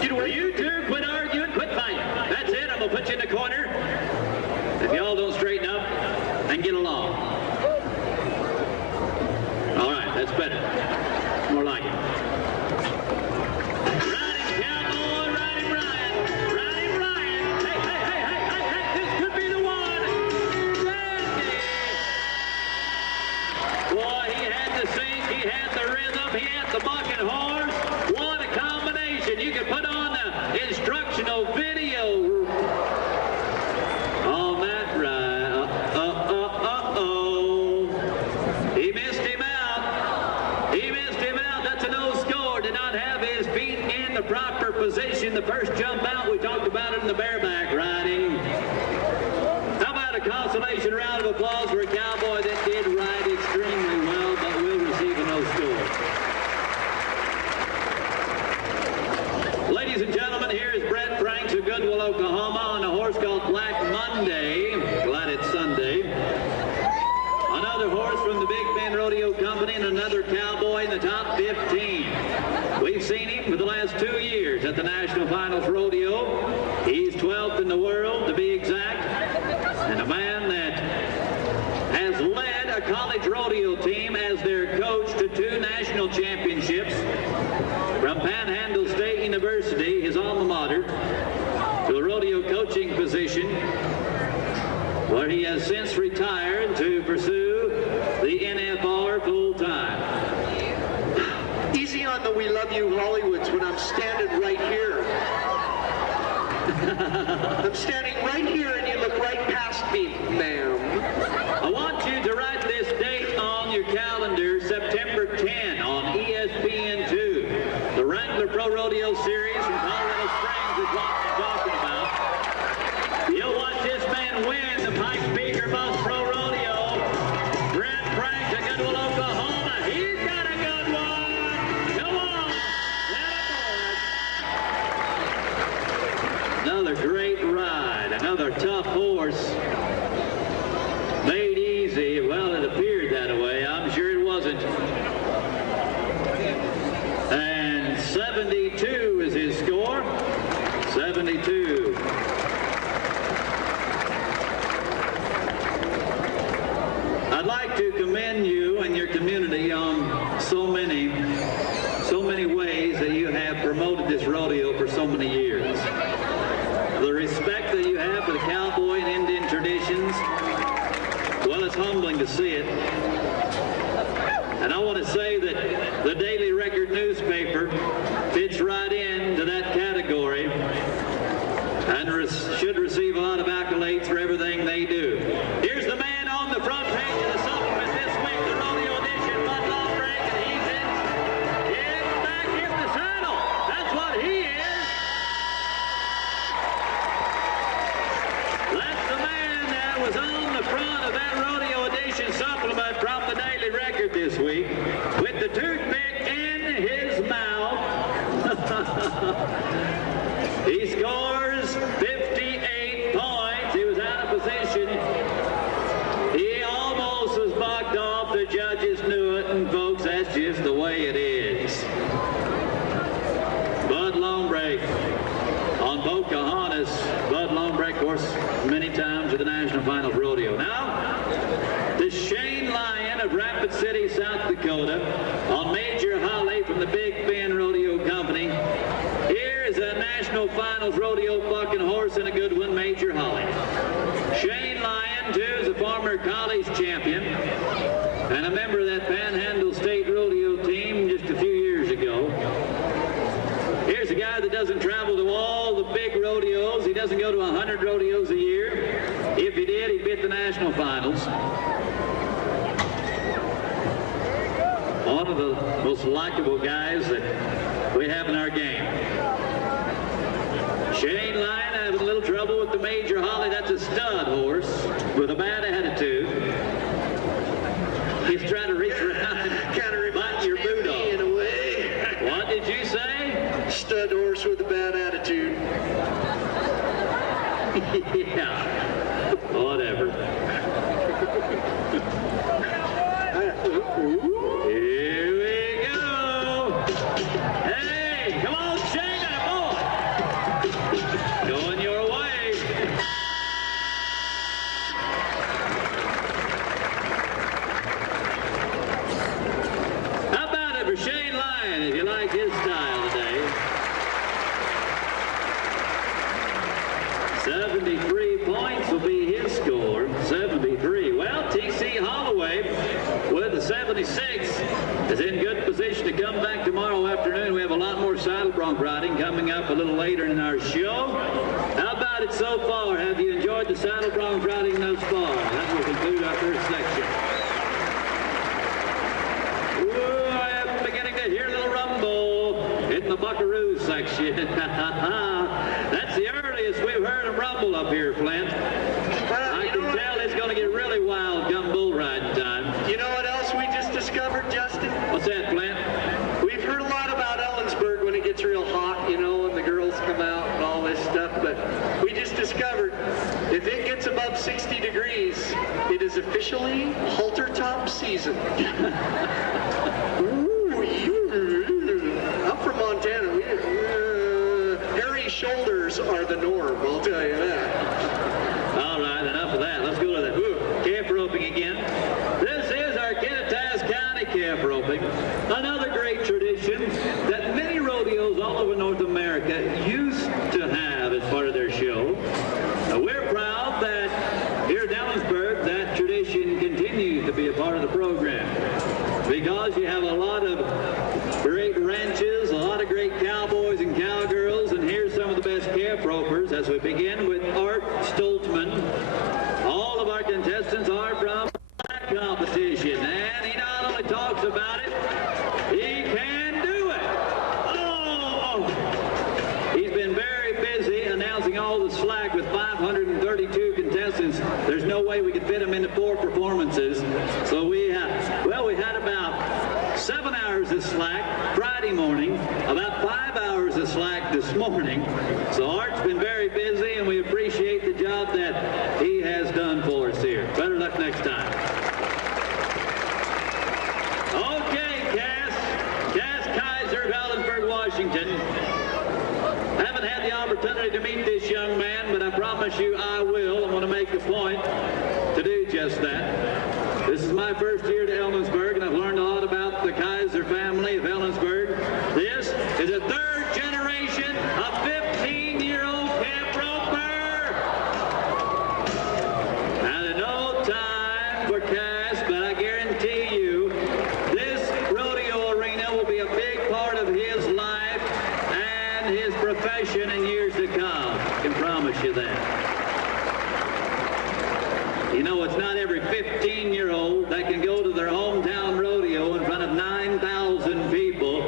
Get away. You two quit arguing, quit fighting. That's it. I'm going to put you in the corner. If y'all don't straighten up and get along. first jump out. We talked about it in the bareback riding. How about a consolation round of applause for a cowboy that did ride extremely well, but will receive a no score. Ladies and gentlemen, here is Brett Franks of Goodwill, Oklahoma, on a horse called Black Monday. Glad it's Sunday. Another horse from the Big Bend Rodeo Company and another cowboy in the top 15. We've seen him for the last 2 years at the National Finals Rodeo. He's 12th in the world, to be exact, and a man that has led a college rodeo team as their coach to 2 national championships, from Panhandle State University, his alma mater, to a rodeo coaching position, where he has since retired to pursue the NFR full-time. Easy on the We Love You Hollywoods when I'm standing right here. I'm standing right here and you look right past me, ma'am. I want you to write this date on your calendar, September 10 on ESPN2. The Wrangler Pro Rodeo Series from Colorado Springs is what I'm talking about. You'll watch this man win the Pikes Peak Bus Pro Rodeo. Brett Franks of Goodwill, Oklahoma. He's got a good one. Come on. Let Another great ride. Another tough horse. Made easy. Well, it appeared that way. I'm sure it wasn't. And 72 is his score. 72. I'd like to commend you and your community on so many ways that you have promoted this rodeo for so many years. The respect that you have for the cowboy and Indian traditions, well, it's humbling to see it. And I want to say that the Daily Record newspaper fits right into that category and should receive a lot of accolades for everything they do. Here's the man on the front page of the supplement this week, the rodeo edition, Bud Longbrake, and he's back in the saddle. That's what he is. That's the man that was on the front of that rodeo edition supplement from the Daily Record this week, with the toothpick in his mouth. He scores 58 points. He was out of position. He almost was bucked off. The judges knew it, and folks, that's just the way it is. Bud Longbrake on Pocahontas. Bud Longbrake, of course, many times at the National Finals Rodeo. Now, the Shane Lyon of Rapid City, South Dakota, on Major Holly from the Big Bend Rodeo Company. Here is a National Finals Rodeo bucking horse and a good one, Major Holly. Shane Lyon, too, is a former college champion and a member of that Panhandle State Rodeo team just a few years ago. Here's a guy that doesn't travel to all the big rodeos. He doesn't go to 100 rodeos a year. If he did, he'd be at the National Finals. One of the most likable guys that we have in our game. Shane Lyon having a little trouble with the Major Holly. That's a stud horse with a bad attitude. He's trying to reach around and kind of bite your boot off. In a way. What did you say? Stud horse with a bad attitude. Yeah. Whatever. Here we go. Hey, come on, Shane, boy. Going your way. How about it for Shane Lyon, if you like his style today? 73 points will be his score. 73. Well, T.C. Holloway with the 76 is in good position to come back tomorrow afternoon. We have a lot more saddle bronc riding coming up a little later in our show. How about it so far? Have you enjoyed the saddle bronc riding thus far? That will conclude our first section. Ooh, I am beginning to hear a little rumble in the Buckaroo section. That's the earliest we've heard them rumble up here, Flint. I can tell it's going to get really wild come bull riding time. You know what else we just discovered, Justin? What's that, Flint? We've heard a lot about Ellensburg when it gets real hot, you know, and the girls come out and all this stuff, but we just discovered if it gets above 60 degrees, it is officially halter top season. I'm from Montana. Hairy shoulders are the norm, I'll tell you that. All right, enough of that. Let's go to the calf roping again. This is our Kittitas County calf roping. Another great tradition that many rodeos all over North America used to have as part of their show. We're proud that here at Ellensburg, that tradition continues to be a part of the program. Because you have a lot of great ranches, a lot of great cowboys and cowgirls, and here's some of the best calf ropers as we begin with Art Stoltzman. All of our contestants are from that competition, and he not only talks about it, he can do it. Oh! He's been very busy announcing all the slack with 532 contestants. There's no way we could fit him into 4 performances. So we had about 7 hours of slack Friday morning, about 5 hours of slack this morning. So Art's been very busy, and we appreciate the job that he has done for us here. Better luck next time. Okay, Cass Kaiser of Ellensburg, Washington. Haven't had the opportunity to meet this young man, but I promise you I will. I want to make a point to do just that. This is my first year to Ellensburg, and I've learned a lot about the Kaiser family of Ellensburg. This is a 3rd generation of 15-year-old calf roper. Now, there's no time for Cass, but I guarantee you this rodeo arena will be a big part of his life and his profession in years to come. I can promise you that. You know, it's not every 15-year-old that can go to their hometown rodeo in front of 9,000 people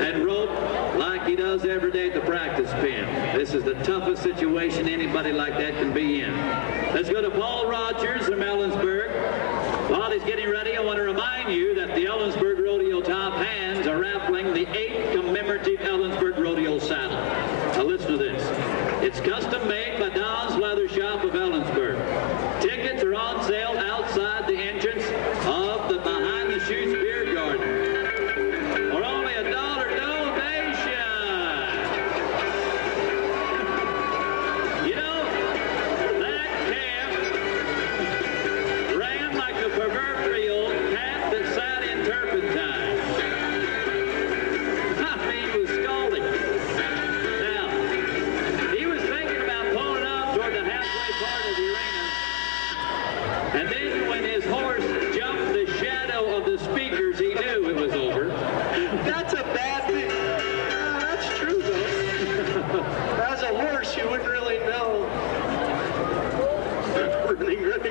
and rope like he does every day at the practice pen. This is the toughest situation anybody like that can be in. Let's go to Paul Rogers from Ellensburg. While he's getting ready, I want to remind you that the Ellensburg Rodeo top hands are raffling the 8th commemorative Ellensburg Rodeo saddle. Now listen to this. It's custom made by Don's Leather Shop of Ellensburg. Tickets are on sale outside the entrance of the Behind the Chutes Beer Garden for only $1 donation. You know, that calf ran like a proverbial cat that sat in turpentine. I mean, he was scalding. Now, he was thinking about pulling up toward the halfway part of the arena. And then when his horse jumped the shadow of the speakers, he knew it was over. That's a bad thing. That's true, though. As a horse, you wouldn't really know.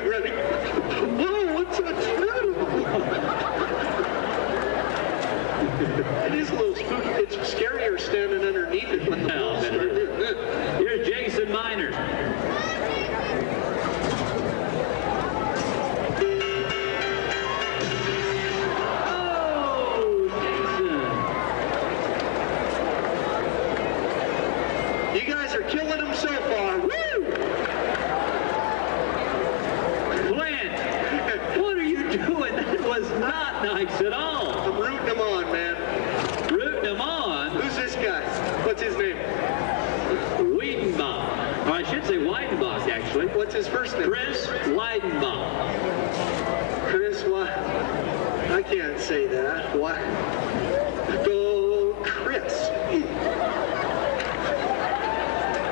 Running. Whoa, what's that shadow? It is a little spooky. It's scarier standing underneath it when the ball's started. Here's Jason Miner. You guys are killing them so far. Woo! Clint, what are you doing? That was not nice at all. I'm rooting them on, man. Rooting them on? Who's this guy? What's his name? Wiedenbach. Or I should say Weidenbach, actually. What's his first name? Chris Weidenbach. Chris, what? I can't say that. What? Go, Chris.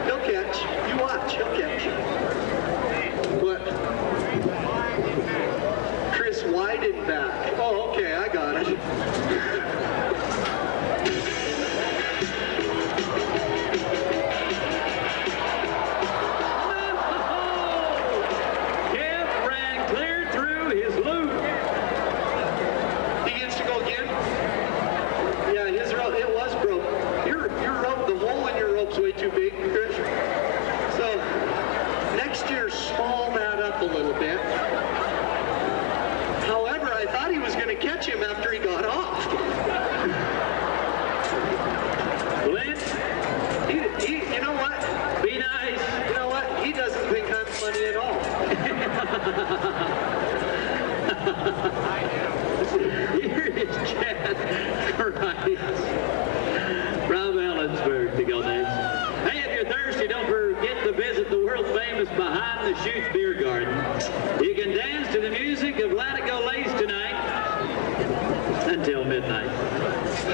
He'll catch. You watch. He'll catch. What? Chris Weidenbach. Oh, okay. I got it. Jeff ran clear through his loop. He gets to go again? From Ellensburg to go next. Hey, if you're thirsty, don't forget to visit the world-famous Behind the Chutes Beer Garden. You can dance to the music of Latigo Lace tonight until midnight.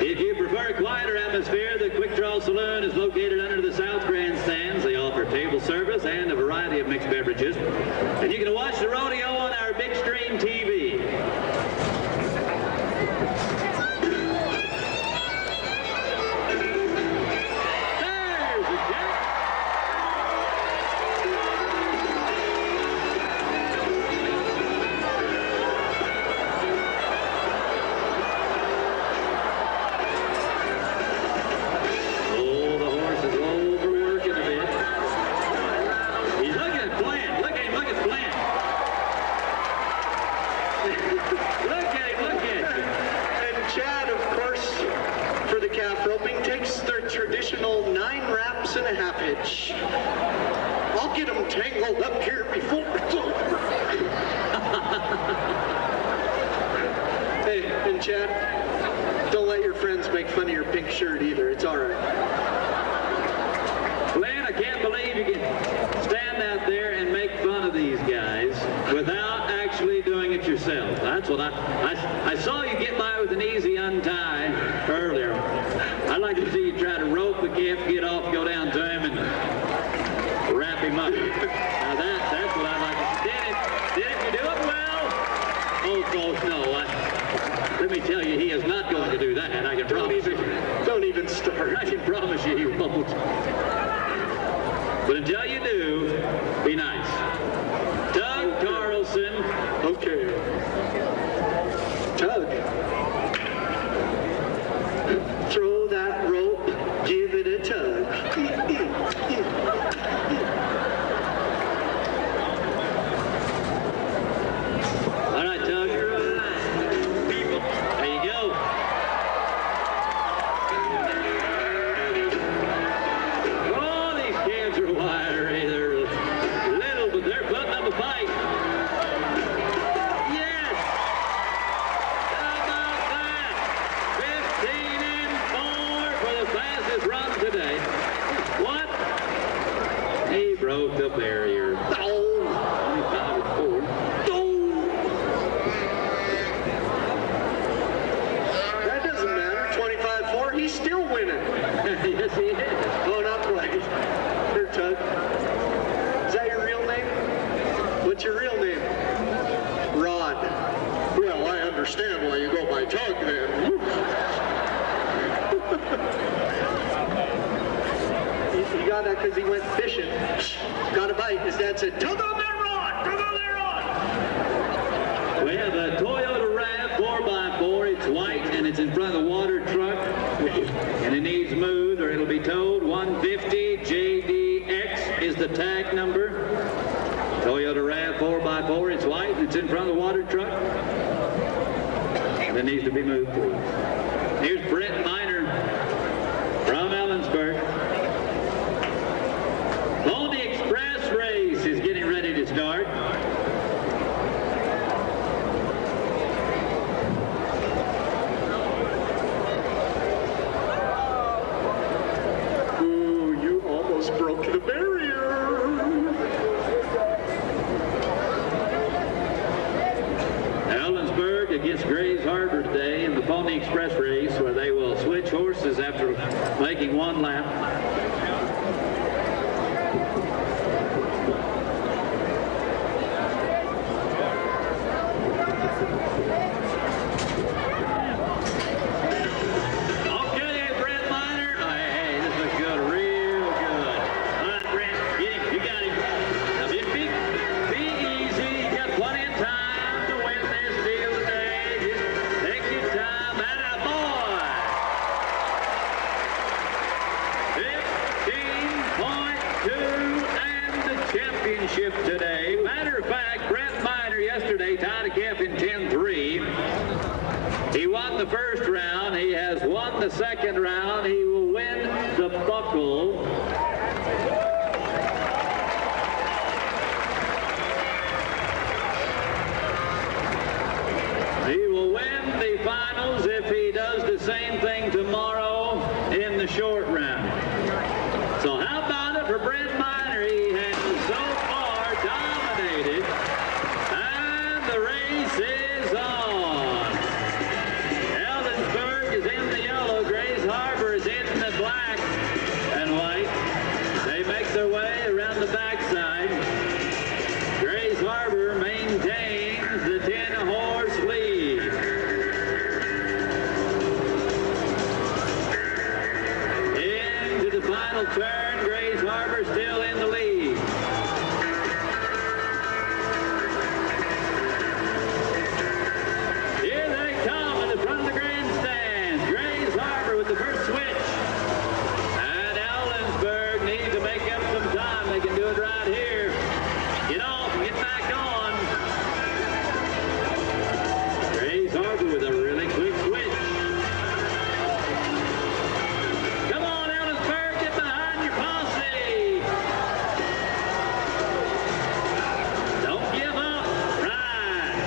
If you prefer a quieter atmosphere, the Quick Draw Saloon is located under the South Grandstands. They offer table service and a variety of mixed beverages. And you can watch the rodeo on our big screen TV. There's a jack. Oh, the horse is overworking a bit. He's looking at Plant. Look at him, look at Plant. Look at him, look at him. And Chad, of course, for the calf roping, takes their traditional 9 wraps and a half hitch. I'll get them tangled up here before it's over. Hey, and Chad, don't let your friends make fun of your pink shirt either. It's all right. Glenn, I can't believe you can stand out there and make fun of these guys without actually doing it yourself. That's what I saw you get by with an easy untie earlier. I'd like to see you try to rope the calf, get off, go down to him, and wrap him up. Now that's what I'd like to see. Did you do it well? Oh, folks, no. Let me tell you, he is not going to do that. I can promise you. Don't even start. I can promise you he won't. But until you do, be nice. Doug Carlson. Okay. Tug. Throw that rope, give it a tug. All right, Doug. There you go. Oh, these calves are wiry. They're little, but they're putting up a fight. Yes! How about that? 15-4 for the fastest run today. What? He broke the barrier. Oh. 25-4. That doesn't matter. 25-4, he's still winning. Yes, he is. Oh, not quite. Here, Tug. Is that your real name? What's your real name? Rod. Well, I understand why you go by Tug then. You got that because he went fishing. Got a bite. His dad said, tug on that rod! Tug on that rod! We have a Toyota RAV 4x4. It's white and it's in front of the water truck. And it needs moved or it'll be towed. 150 JDX is the tag number. Toyota RAV 4x4. It's white and it's in front of the water truck. That needs to be moved, please. Here's Brent Miner from Ellensburg. Pony Express race is getting ready to start. Ooh, you almost broke the barrier. Ellensburg against Grays Harbor today in the Pony Express race where they will switch horses after making one lap. Okay, Brent Miner. Hey, this looks good, real good. All right, Brent, get him. You got him. Now, just be easy. You got plenty of time to win this deal today. Just take your time. Atta boy. 15.2 and the championship today. Matter of fact, Brent Miner yesterday tied a calf in 10-3. He won the first round. He has won the second round. He will win the buckle. He will win the finals if he does the same thing coming tomorrow in the short round. So how about it for Brent Miner? He has so far dominated, and the race is on. Ellensburg is in the yellow, Grays Harbor is in the black and white. They make their way around the backside. Grays Harbor maintains the 10-horse lead. Into the final turn, Grays Harbor still in the lead. Here they come in the front of the grandstand. Grays Harbor with the first switch. And Ellensburg need to make up some time. They can do it right here. Get off and get back on. Grays Harbor with a really quick switch. Come on, Ellensburg, get behind your posse. Don't give up. Ride.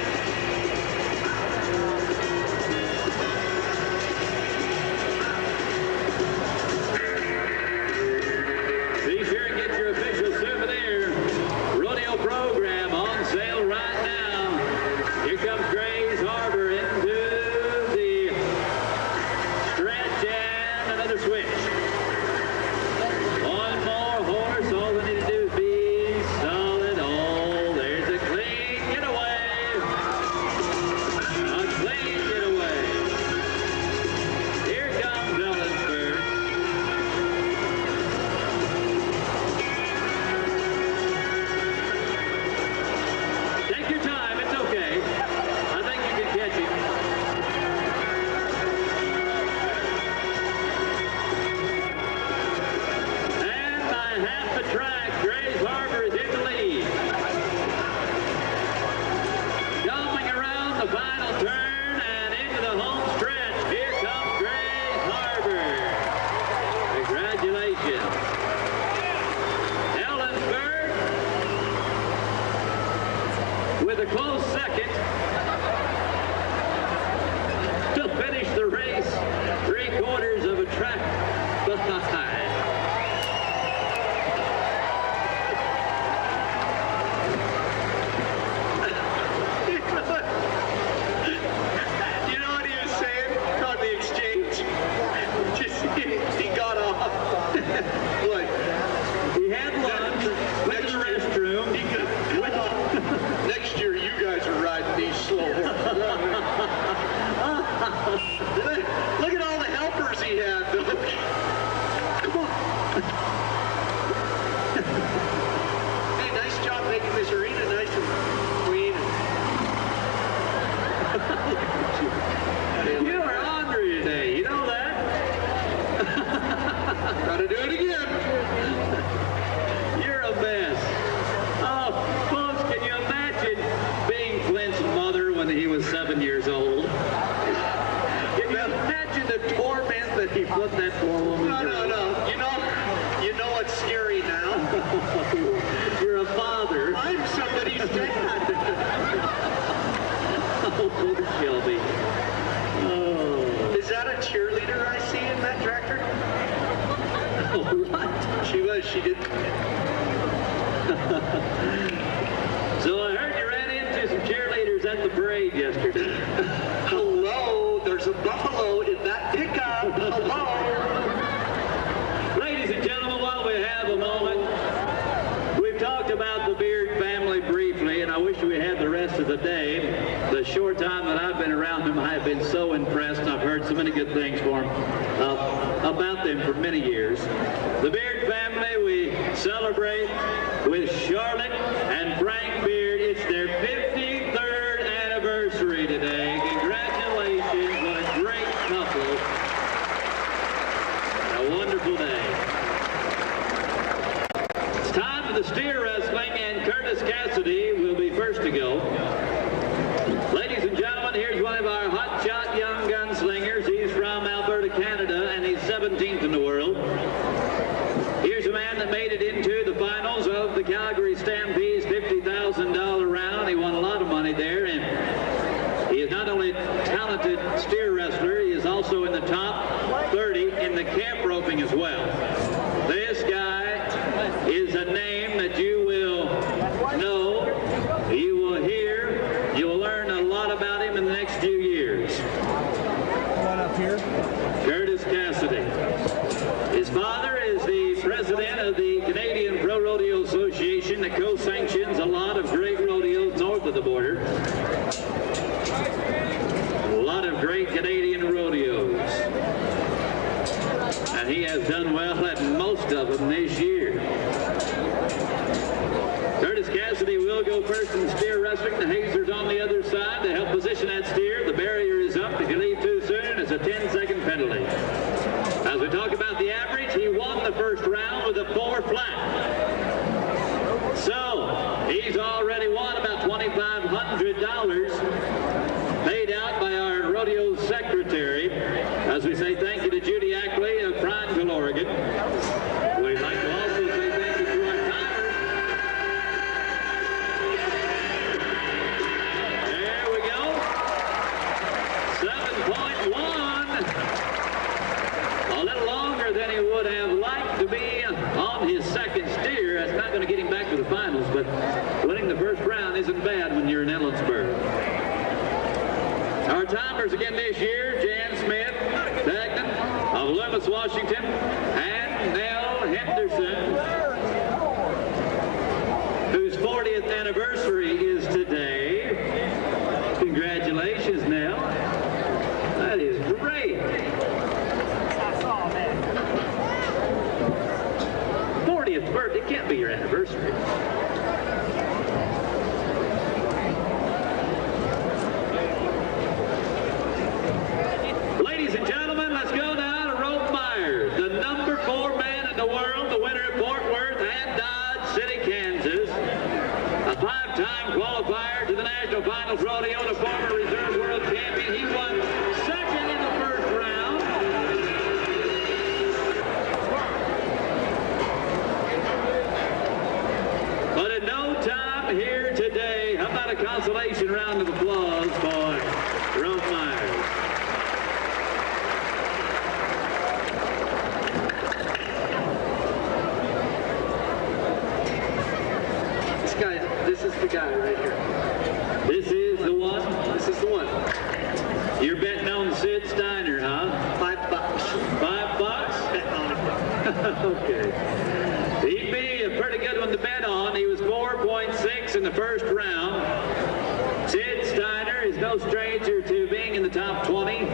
Be sure and get your official souvenir rodeo program on sale right now. Here comes Grays Harbor into the stretch and another switch. One more horse. All we need to do is be solid. Oh, there's a clean getaway. A clean getaway. Here comes Ellensburg. Take your time, it's okay. I think you can catch him. And by half the track, Grays Harbor is in the lead. Coming around the final turn and into the home stretch, here comes Grays Harbor. Congratulations. Ellensburg with a close second to finish the race 3/4 of a track behind. You know what he was saying on the exchange? Just, he got off. Like, He had lunch, went to the restroom. he could, next year you guys are riding these slow horses. Look at all the helpers he had, though. Come on. Hey, nice job making this arena nice and clean. You are ornery today, you know that? Gotta do it again. You're a mess. Oh, folks, can you imagine being Flint's mother when he was 7 years old? Can you imagine the torment that he put that poor woman No, through? no, no. You know what's scary now? You're a father. I'm somebody's dad. Oh, poor Shelby. Oh. Is that a cheerleader I see in that tractor? Oh, what? She was. She did. So I heard you ran into some cheerleaders at the parade yesterday. Hello. There's a buffalo in that pickup. Hello. Ladies and gentlemen, while we have a moment, we've talked about the Beard family briefly, and I wish we had the rest of the day. The short time that I've been around them, I have been so impressed. I've heard so many good things about them for many years. The Beard family, we celebrate with Charlotte and Frank Beard. It's their 53rd anniversary today. Congratulations. What a great couple. A wonderful day. It's time for the steer wrestling, and Curtis Cassidy will be first to go. Ladies and gentlemen, here's one of our hotshot young gunslingers. He's from Alberta, Canada, and he's 17th in the world. Here's a man that made it into the finals of the Calgary Stampede's $50,000 round. He won a lot of money there, and he is not only a talented steer wrestler, he is also in the top camp roping as well. This guy is a name that you will know, you will hear, you will learn a lot about him in the next few years. One up here. Curtis Cassidy. His father is the president of the Canadian Pro Rodeo Association that co-sanctions a lot of great rodeos north of the border. A lot of great Canadian rodeos. And he has done well at most of them this year. Curtis Cassidy will go first in the steer wrestling. The hazer's on the other side to help position that steer. The barrier is up. If you leave too soon, it's a 10-second penalty. As we talk about the average, he won the first round with a 4 flat. So, he's already won about $2,500 paid out by our rodeo secretary. As we say thank you to Judy Ackley of Prineville, Oregon. We'd like to also say thank you to our timers. There we go. 7.1. A little longer than he would have liked to be on his second steer. That's not going to get him back to the finals, but winning the first round isn't bad when you're in Ellensburg. Our timers again this year, Jan Smith, Dagnan of Loomis, Washington, and Nell Henderson, whose 40th anniversary is today. Congratulations, Nell. That is great. 40th birthday, it can't be your anniversary. Ladies and gentlemen, let's go now to Rope Myers, the number 4 man in the world, the winner of Fort Worth and Dodge City, Kansas. A 5-time qualifier to the National Finals Rodeo and a former Reserve World Champion. He won second in the first round. But in no time here today, how about a consolation round of applause for Rope Myers? This is the guy right here. This is the one? This is the one. You're betting on Sid Steiner, huh? $5. $5? Bet on him. Okay. He'd be a pretty good one to bet on. He was 4.6 in the first round. Sid Steiner is no stranger to being in the top 20.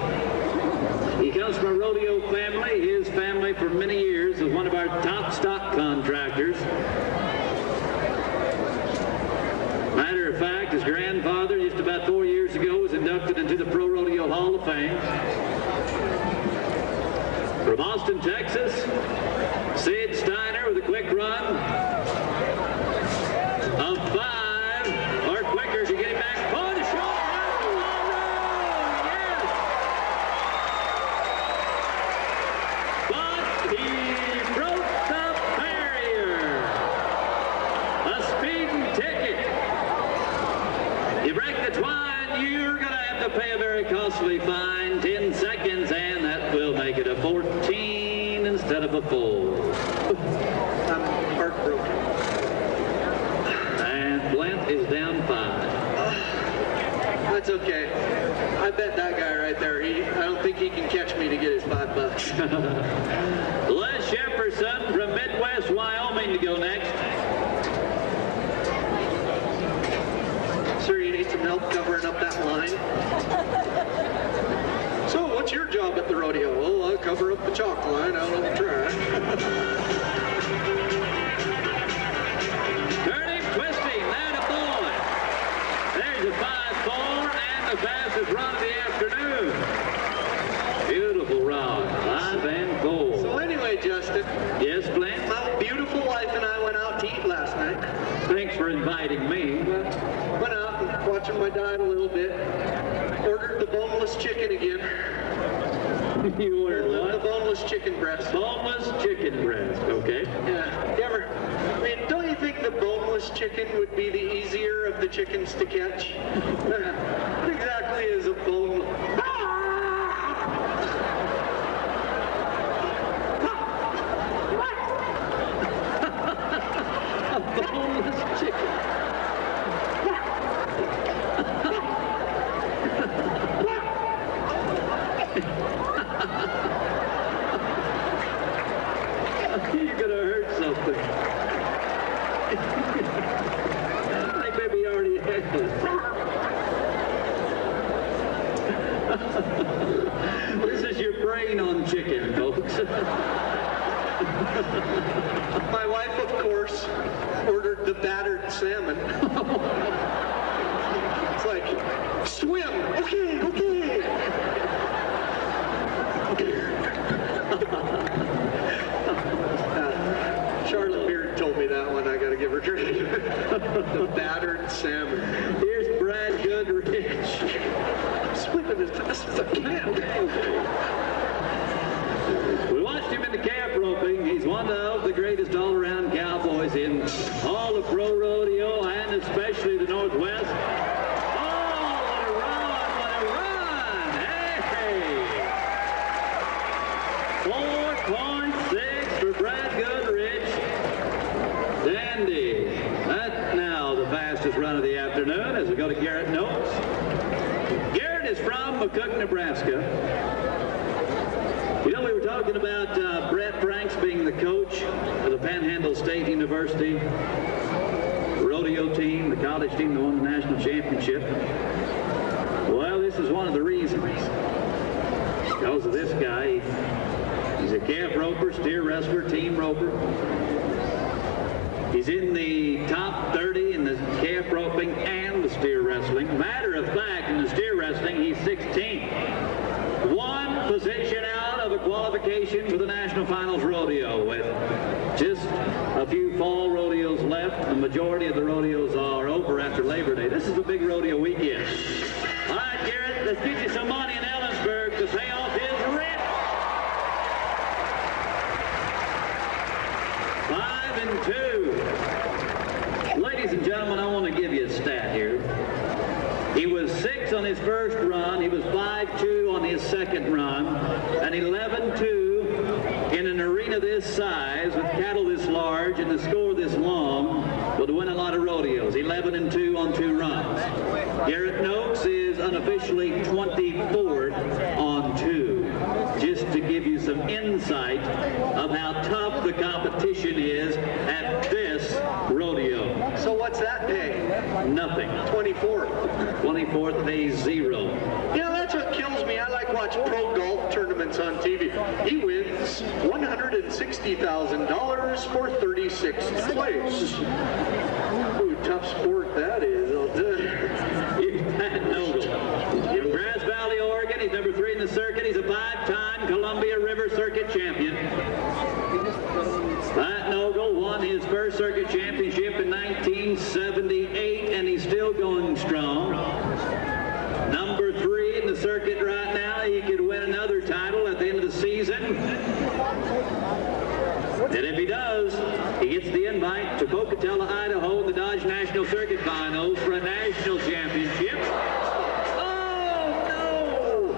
He comes from a rodeo family. His family for many years was one of our top stock contractors. Matter of fact, his grandfather, just about 4 years ago, was inducted into the Pro Rodeo Hall of Fame. From Austin, Texas, Sid Steiner with a quick run of 5 or quicker to get him back. Oh, the shot! Yes! But he broke the barrier. A speeding ticket. You break the twine, you're going to have to pay a very costly fine, 10 seconds, and that will make it a 14 instead of a 4. I'm heartbroken. And Flint is down 5. That's okay. I bet that guy right there, I don't think he can catch me to get his $5. Les Shepperson from Midwest Wyoming to go next. Sir, you need some help covering up that line? So, what's your job at the rodeo? Oh, I cover up the chalk line out on the track. Turning, twisting, that a boy. There's a 5-4 and the fastest run of the afternoon. Beautiful run, 5 and 4. So anyway, Justin. Yes, Flint? My beautiful wife and I went out to eat last night. Thanks for inviting me. Went out and watching my diet a little bit. Ordered the boneless chicken again. You ordered The what? boneless chicken breast. Boneless chicken breast, okay. Yeah. I mean, don't you think the boneless chicken would be the easier of the chickens to catch? What exactly is a bone? My wife, of course, ordered the battered salmon. It's like, swim, okay. Charlotte Beard told me that one. I got to give her credit. The battered salmon. Here's Brad Goodrich. Swimming as fast as I can. We watched him in the calf roping. He's one of the greatest all-around cowboys in all of pro rodeo and especially the Northwest. Oh, what a run! Hey! 4.6 for Brad Goodrich. Dandy. That's now the fastest run of the afternoon as we go to Garrett Noakes. Garrett is from McCook, Nebraska. You know, we were talking about Brett Franks being the coach of the Panhandle State University rodeo team, the college team that won the national championship. Well, this is one of the reasons. Because of this guy. He's a calf roper, steer wrestler, team roper. He's in the top 30 in the calf roping and the steer wrestling. Matter of fact, in the steer wrestling, he's 16th. One position out of a qualification for the National Finals Rodeo with just a few fall rodeos left. The majority of the rodeos are over after Labor Day. This is a big rodeo weekend. All right, Garrett, let's get you some money in Ellensburg to pay off his rent. 5-2. Ladies and gentlemen, I want to give you a stat here. He was 6 on his first run. He was 5-2 on his second run. And 11-2 in an arena this size with cattle this large and the score this long would win a lot of rodeos. 11-2 on 2 runs. Garrett Noakes is unofficially 24th on 2. Just to give you some insight of how tough the competition is at this rodeo. So what's that pay? Nothing. 24th. 24th pays 0. You know, that's what kills me. I like watch pro golf tournaments on TV. He wins $160,000 for 36th place. Ooh, tough sport that is. I'll tell you. Pat Noble. From Grass Valley, Oregon. He's number 3 in the circuit. He's a 5-time Columbia River Circuit champion. Pat Noble won his first circuit championship in 1978, and he's still going strong. Number 3 in the circuit right now. He could win another title at the end of the season. And if he does, he gets the invite to Pocatello, Idaho, in the Dodge National Circuit Finals for a national championship. Oh, no!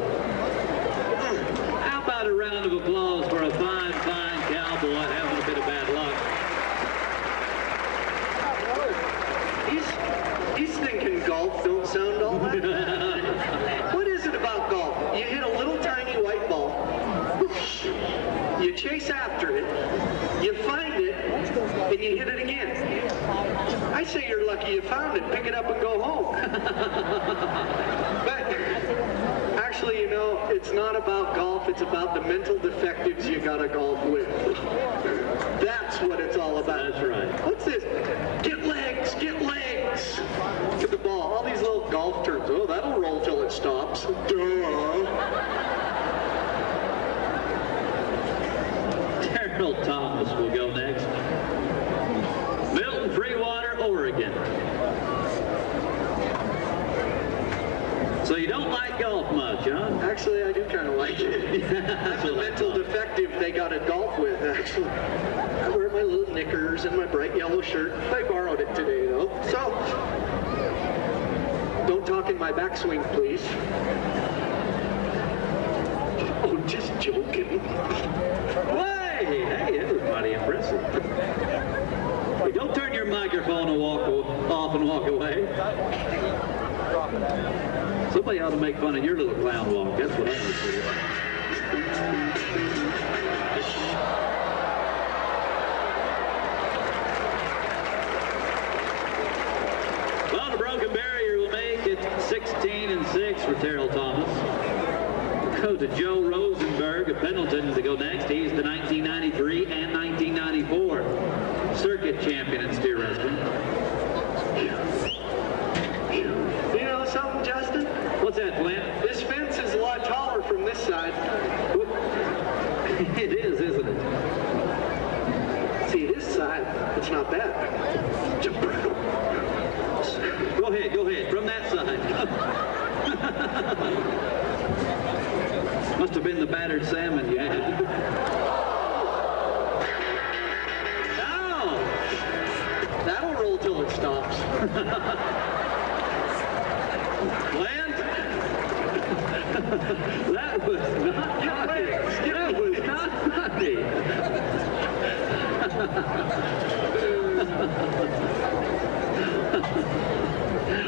How about a round of applause for a fine cowboy having a bit of bad luck? He's thinking golf don't sound all that. What is it about golf? You hit a little tiny white ball. You chase after it. You find it. And you hit it again. I say you're lucky you found it. Pick it up and go home. But actually, you know, it's not about golf. It's about the mental defectives you got to golf with. That's what it's all about. That's right. What's this? Get legs, get legs. To the ball. All these little golf terms. Oh, that'll roll till it stops. Duh. Terrell Thomas will go next. Milton, Freewater, Oregon. So you don't like golf much, huh? Actually, I do kind of like it. I'm the mental defective they got to golf with, actually. I wear my little knickers and my bright yellow shirt. I borrowed it today, though. So, don't talk in my backswing, please. Oh, just joking. Hey, that was mighty impressive. Hey, don't turn your microphone and off and walk away. Somebody ought to make fun of your little clown walk. That's what I would do. Well, the broken barrier will make it 16-6 for Terrell Thomas. Go to Joe Rosenberg of Pendleton to go next. He's the 19th not bad. Jump right over. Go ahead, from that side. Must have been the battered salmon you had. No! That'll roll till it stops. Lance? That was not funny. That was not funny.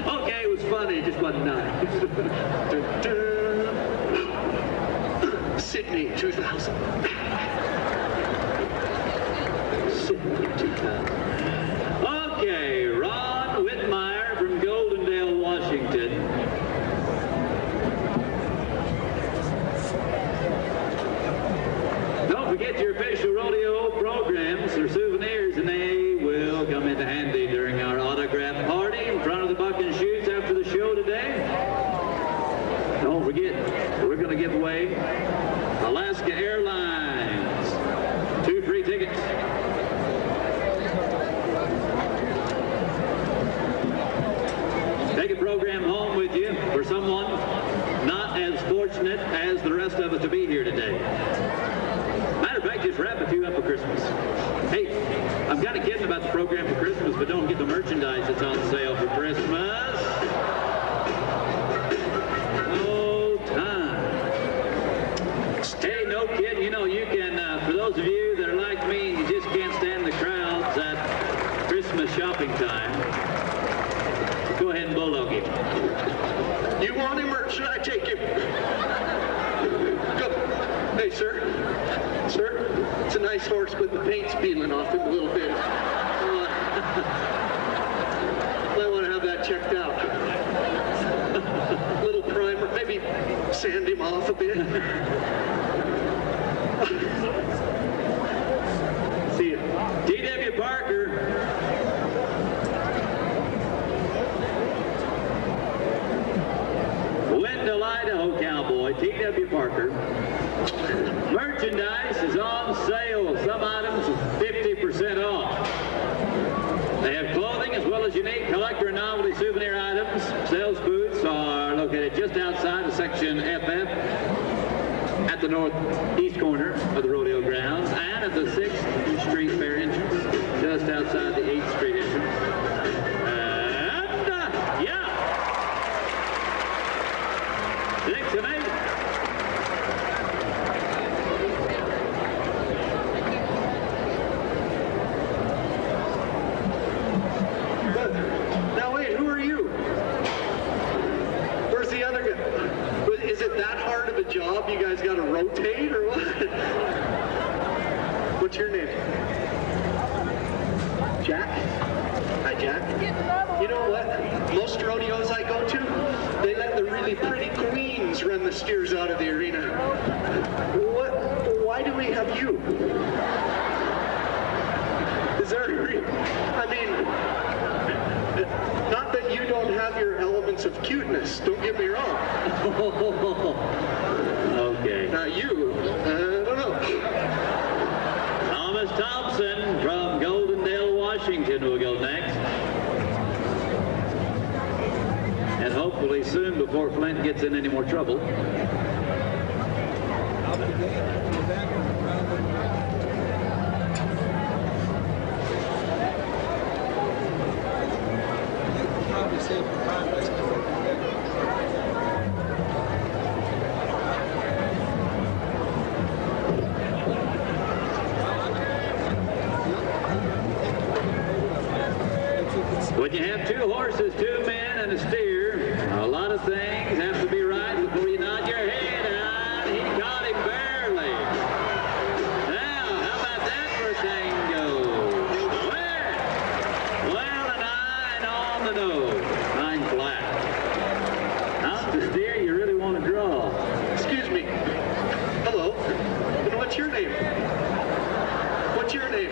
Okay, it was funny, it just wasn't nice. Sydney 2000. Sydney 2000. Okay, Ron Whitmire from Goldendale, Washington. Don't forget your official rodeo programs or souvenirs, and they will come into handy during our autograph party in front of the Buck and Shoots after the show today. Don't forget, we're going to give away Alaska Airlines 2 free tickets. Take a program home with you for someone not as fortunate as the rest of us to be here today. Matter of fact, just wrap a few up for Christmas. Hey, I'm kind of kidding about the program for Christmas, but don't get the merchandise that's on sale for Christmas. Oh, time. Hey, no kidding. You know, you can, for those of you that are like me and you just can't stand the crowds at Christmas shopping time, go ahead and bulldog him. You want him or should I take him? Go. Hey, sir. Sir, it's a nice horse, but the paint's peeling off him a little bit. Might want to have that checked out. A little primer, maybe sand him off a bit. See ya. T.W. Parker. Wendell, Idaho cowboy, T.W. Parker. Merchandise is on sale. Some items 50% off. They have clothing as well as unique collector and novelty souvenir items. Sales booths are located just outside of section FF at the northeast corner of the rodeo grounds and at the 6th Street Fair entrance, just outside the 8th Street entrance. And, yeah. 6 and 8. Now wait, who are you? Where's the other guy? Is it that hard of a job you guys got to rotate or what? What's your name? Jack? Hi, Jack. You know what? Most rodeos I go to, they let the really pretty queens run the steers out of the arena. Why do we have you? Is there a reason? I mean, not that you don't have your elements of cuteness, don't get me wrong. Okay. Now you, I don't know. Thomas Thompson from Goldendale, Washington will go next. And hopefully soon before Flint gets in any more trouble. When you have 2 horses, 2 men, and a steer, a lot of things have to be right before you nod your head out. He caught him barely. Now, how about that for a tango? Well, a 9 on the nose. 9 flat. Out the steer, you really want to draw. Excuse me. Hello. And what's your name? What's your name?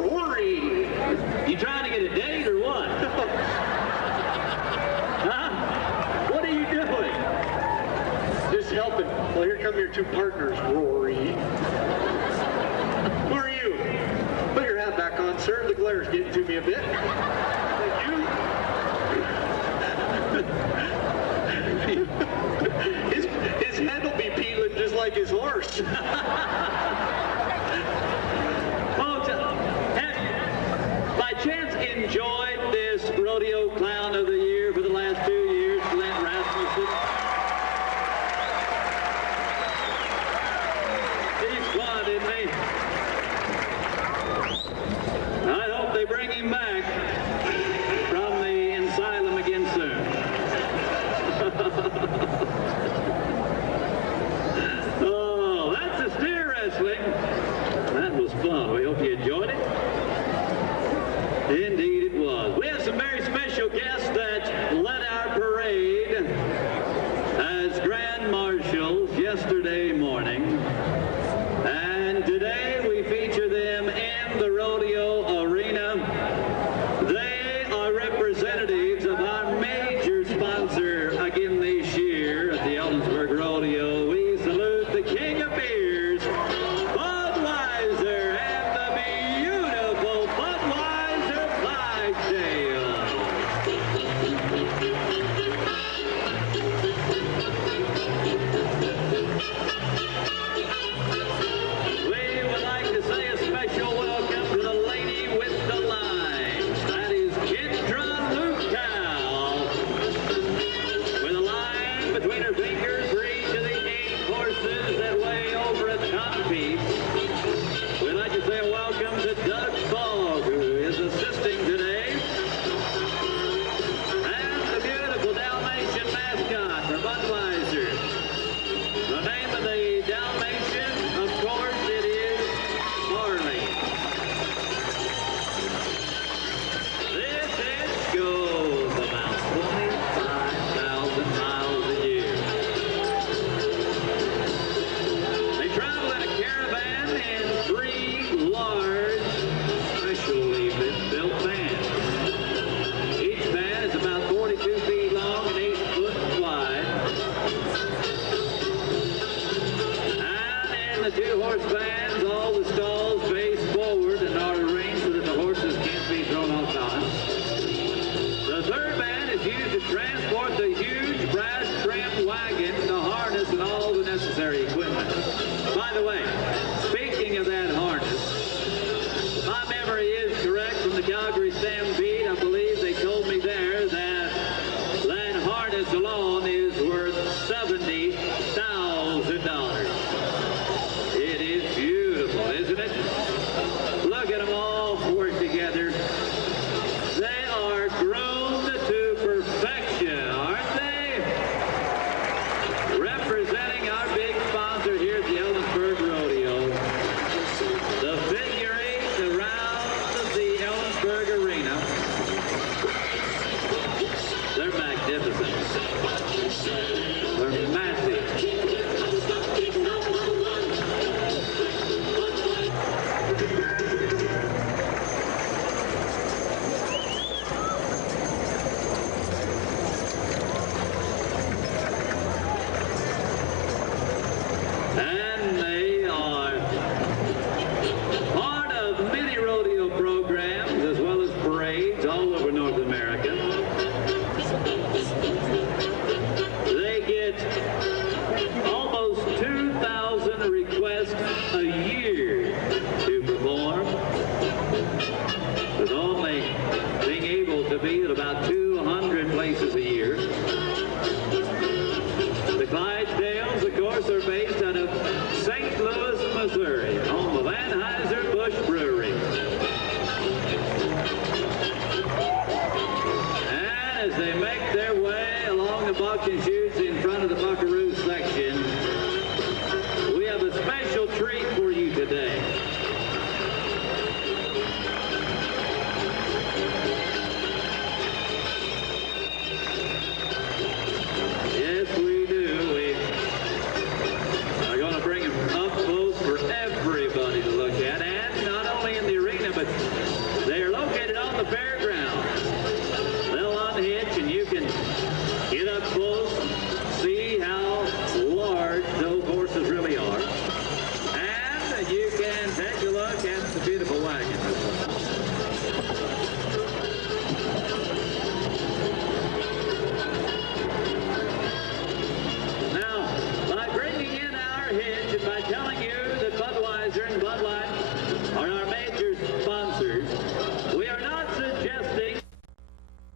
Rory. You trying to get a date or what? Huh? What are you doing? Just helping. Well, here come your 2 partners, Rory. Who are you? Put your hat back glare's getting to me a bit. Thank you. his head will be peeling just like his horse. Folks, have you, by chance, enjoyed this Rodeo Clown of the Year for the last 2 years, Glenn Rasmussen? He's fun, isn't he? I hope they bring him back from the asylum again soon. Oh, that's the steer wrestling. That was fun. We hope you enjoyed it. Indeed it was. We have some very special guests that led our parade as grand marshals yesterday morning. And today we feature them in the rodeo arena. They are representatives of our major sponsor again this year at the Ellensburg Rodeo. We salute the king of beers, Budweiser, and the beautiful Budweiser Flagtail. We would like to say a special welcome to the lady with the lines. That is Kendra Lukow, with a line between her fingers for each of the 8 horses that weigh over a ton apiece. We'd like to say a welcome to Doug Fogg, who is assisting today, and the beautiful Dalmatian mascot for Budweiser. The name of the Dalmatian, of course, it is Marley. This is goes about 25,000 miles a year. They travel in a caravan in 3 large, specially built vans. Each van is about 42 feet long and 8 foot wide. And in the 2-horse vans, all the stalls face forward and are arranged so that the horses can't be thrown off balance. The 3rd van is used to transport the huge brass trim wagon, the harness, and all the necessary equipment. By the way, speaking of that harness, if my memory is correct from the Calgary Stampede, I believe they told me there that that harness alone is worth $70,000. It is beautiful, isn't it? Look at them all work together. They are groomed to perfection, aren't they? Representing our big sponsor here at the Ellensburg Rodeo, the figure 8 around the Ellensburg Arena. They're magnificent. They're massive. And they are part of many rodeo programs as well as parades all over North America. They get almost 2,000 requests a year to perform, with only being able to be at about 200 places a year. The Clydesdales, of course, are based out of St. Louis, Missouri, home of Anheuser-Busch Brewery. And as they make their way along the buck and shoots in front of the Buckaroo section, we have a special treat for you today. All right,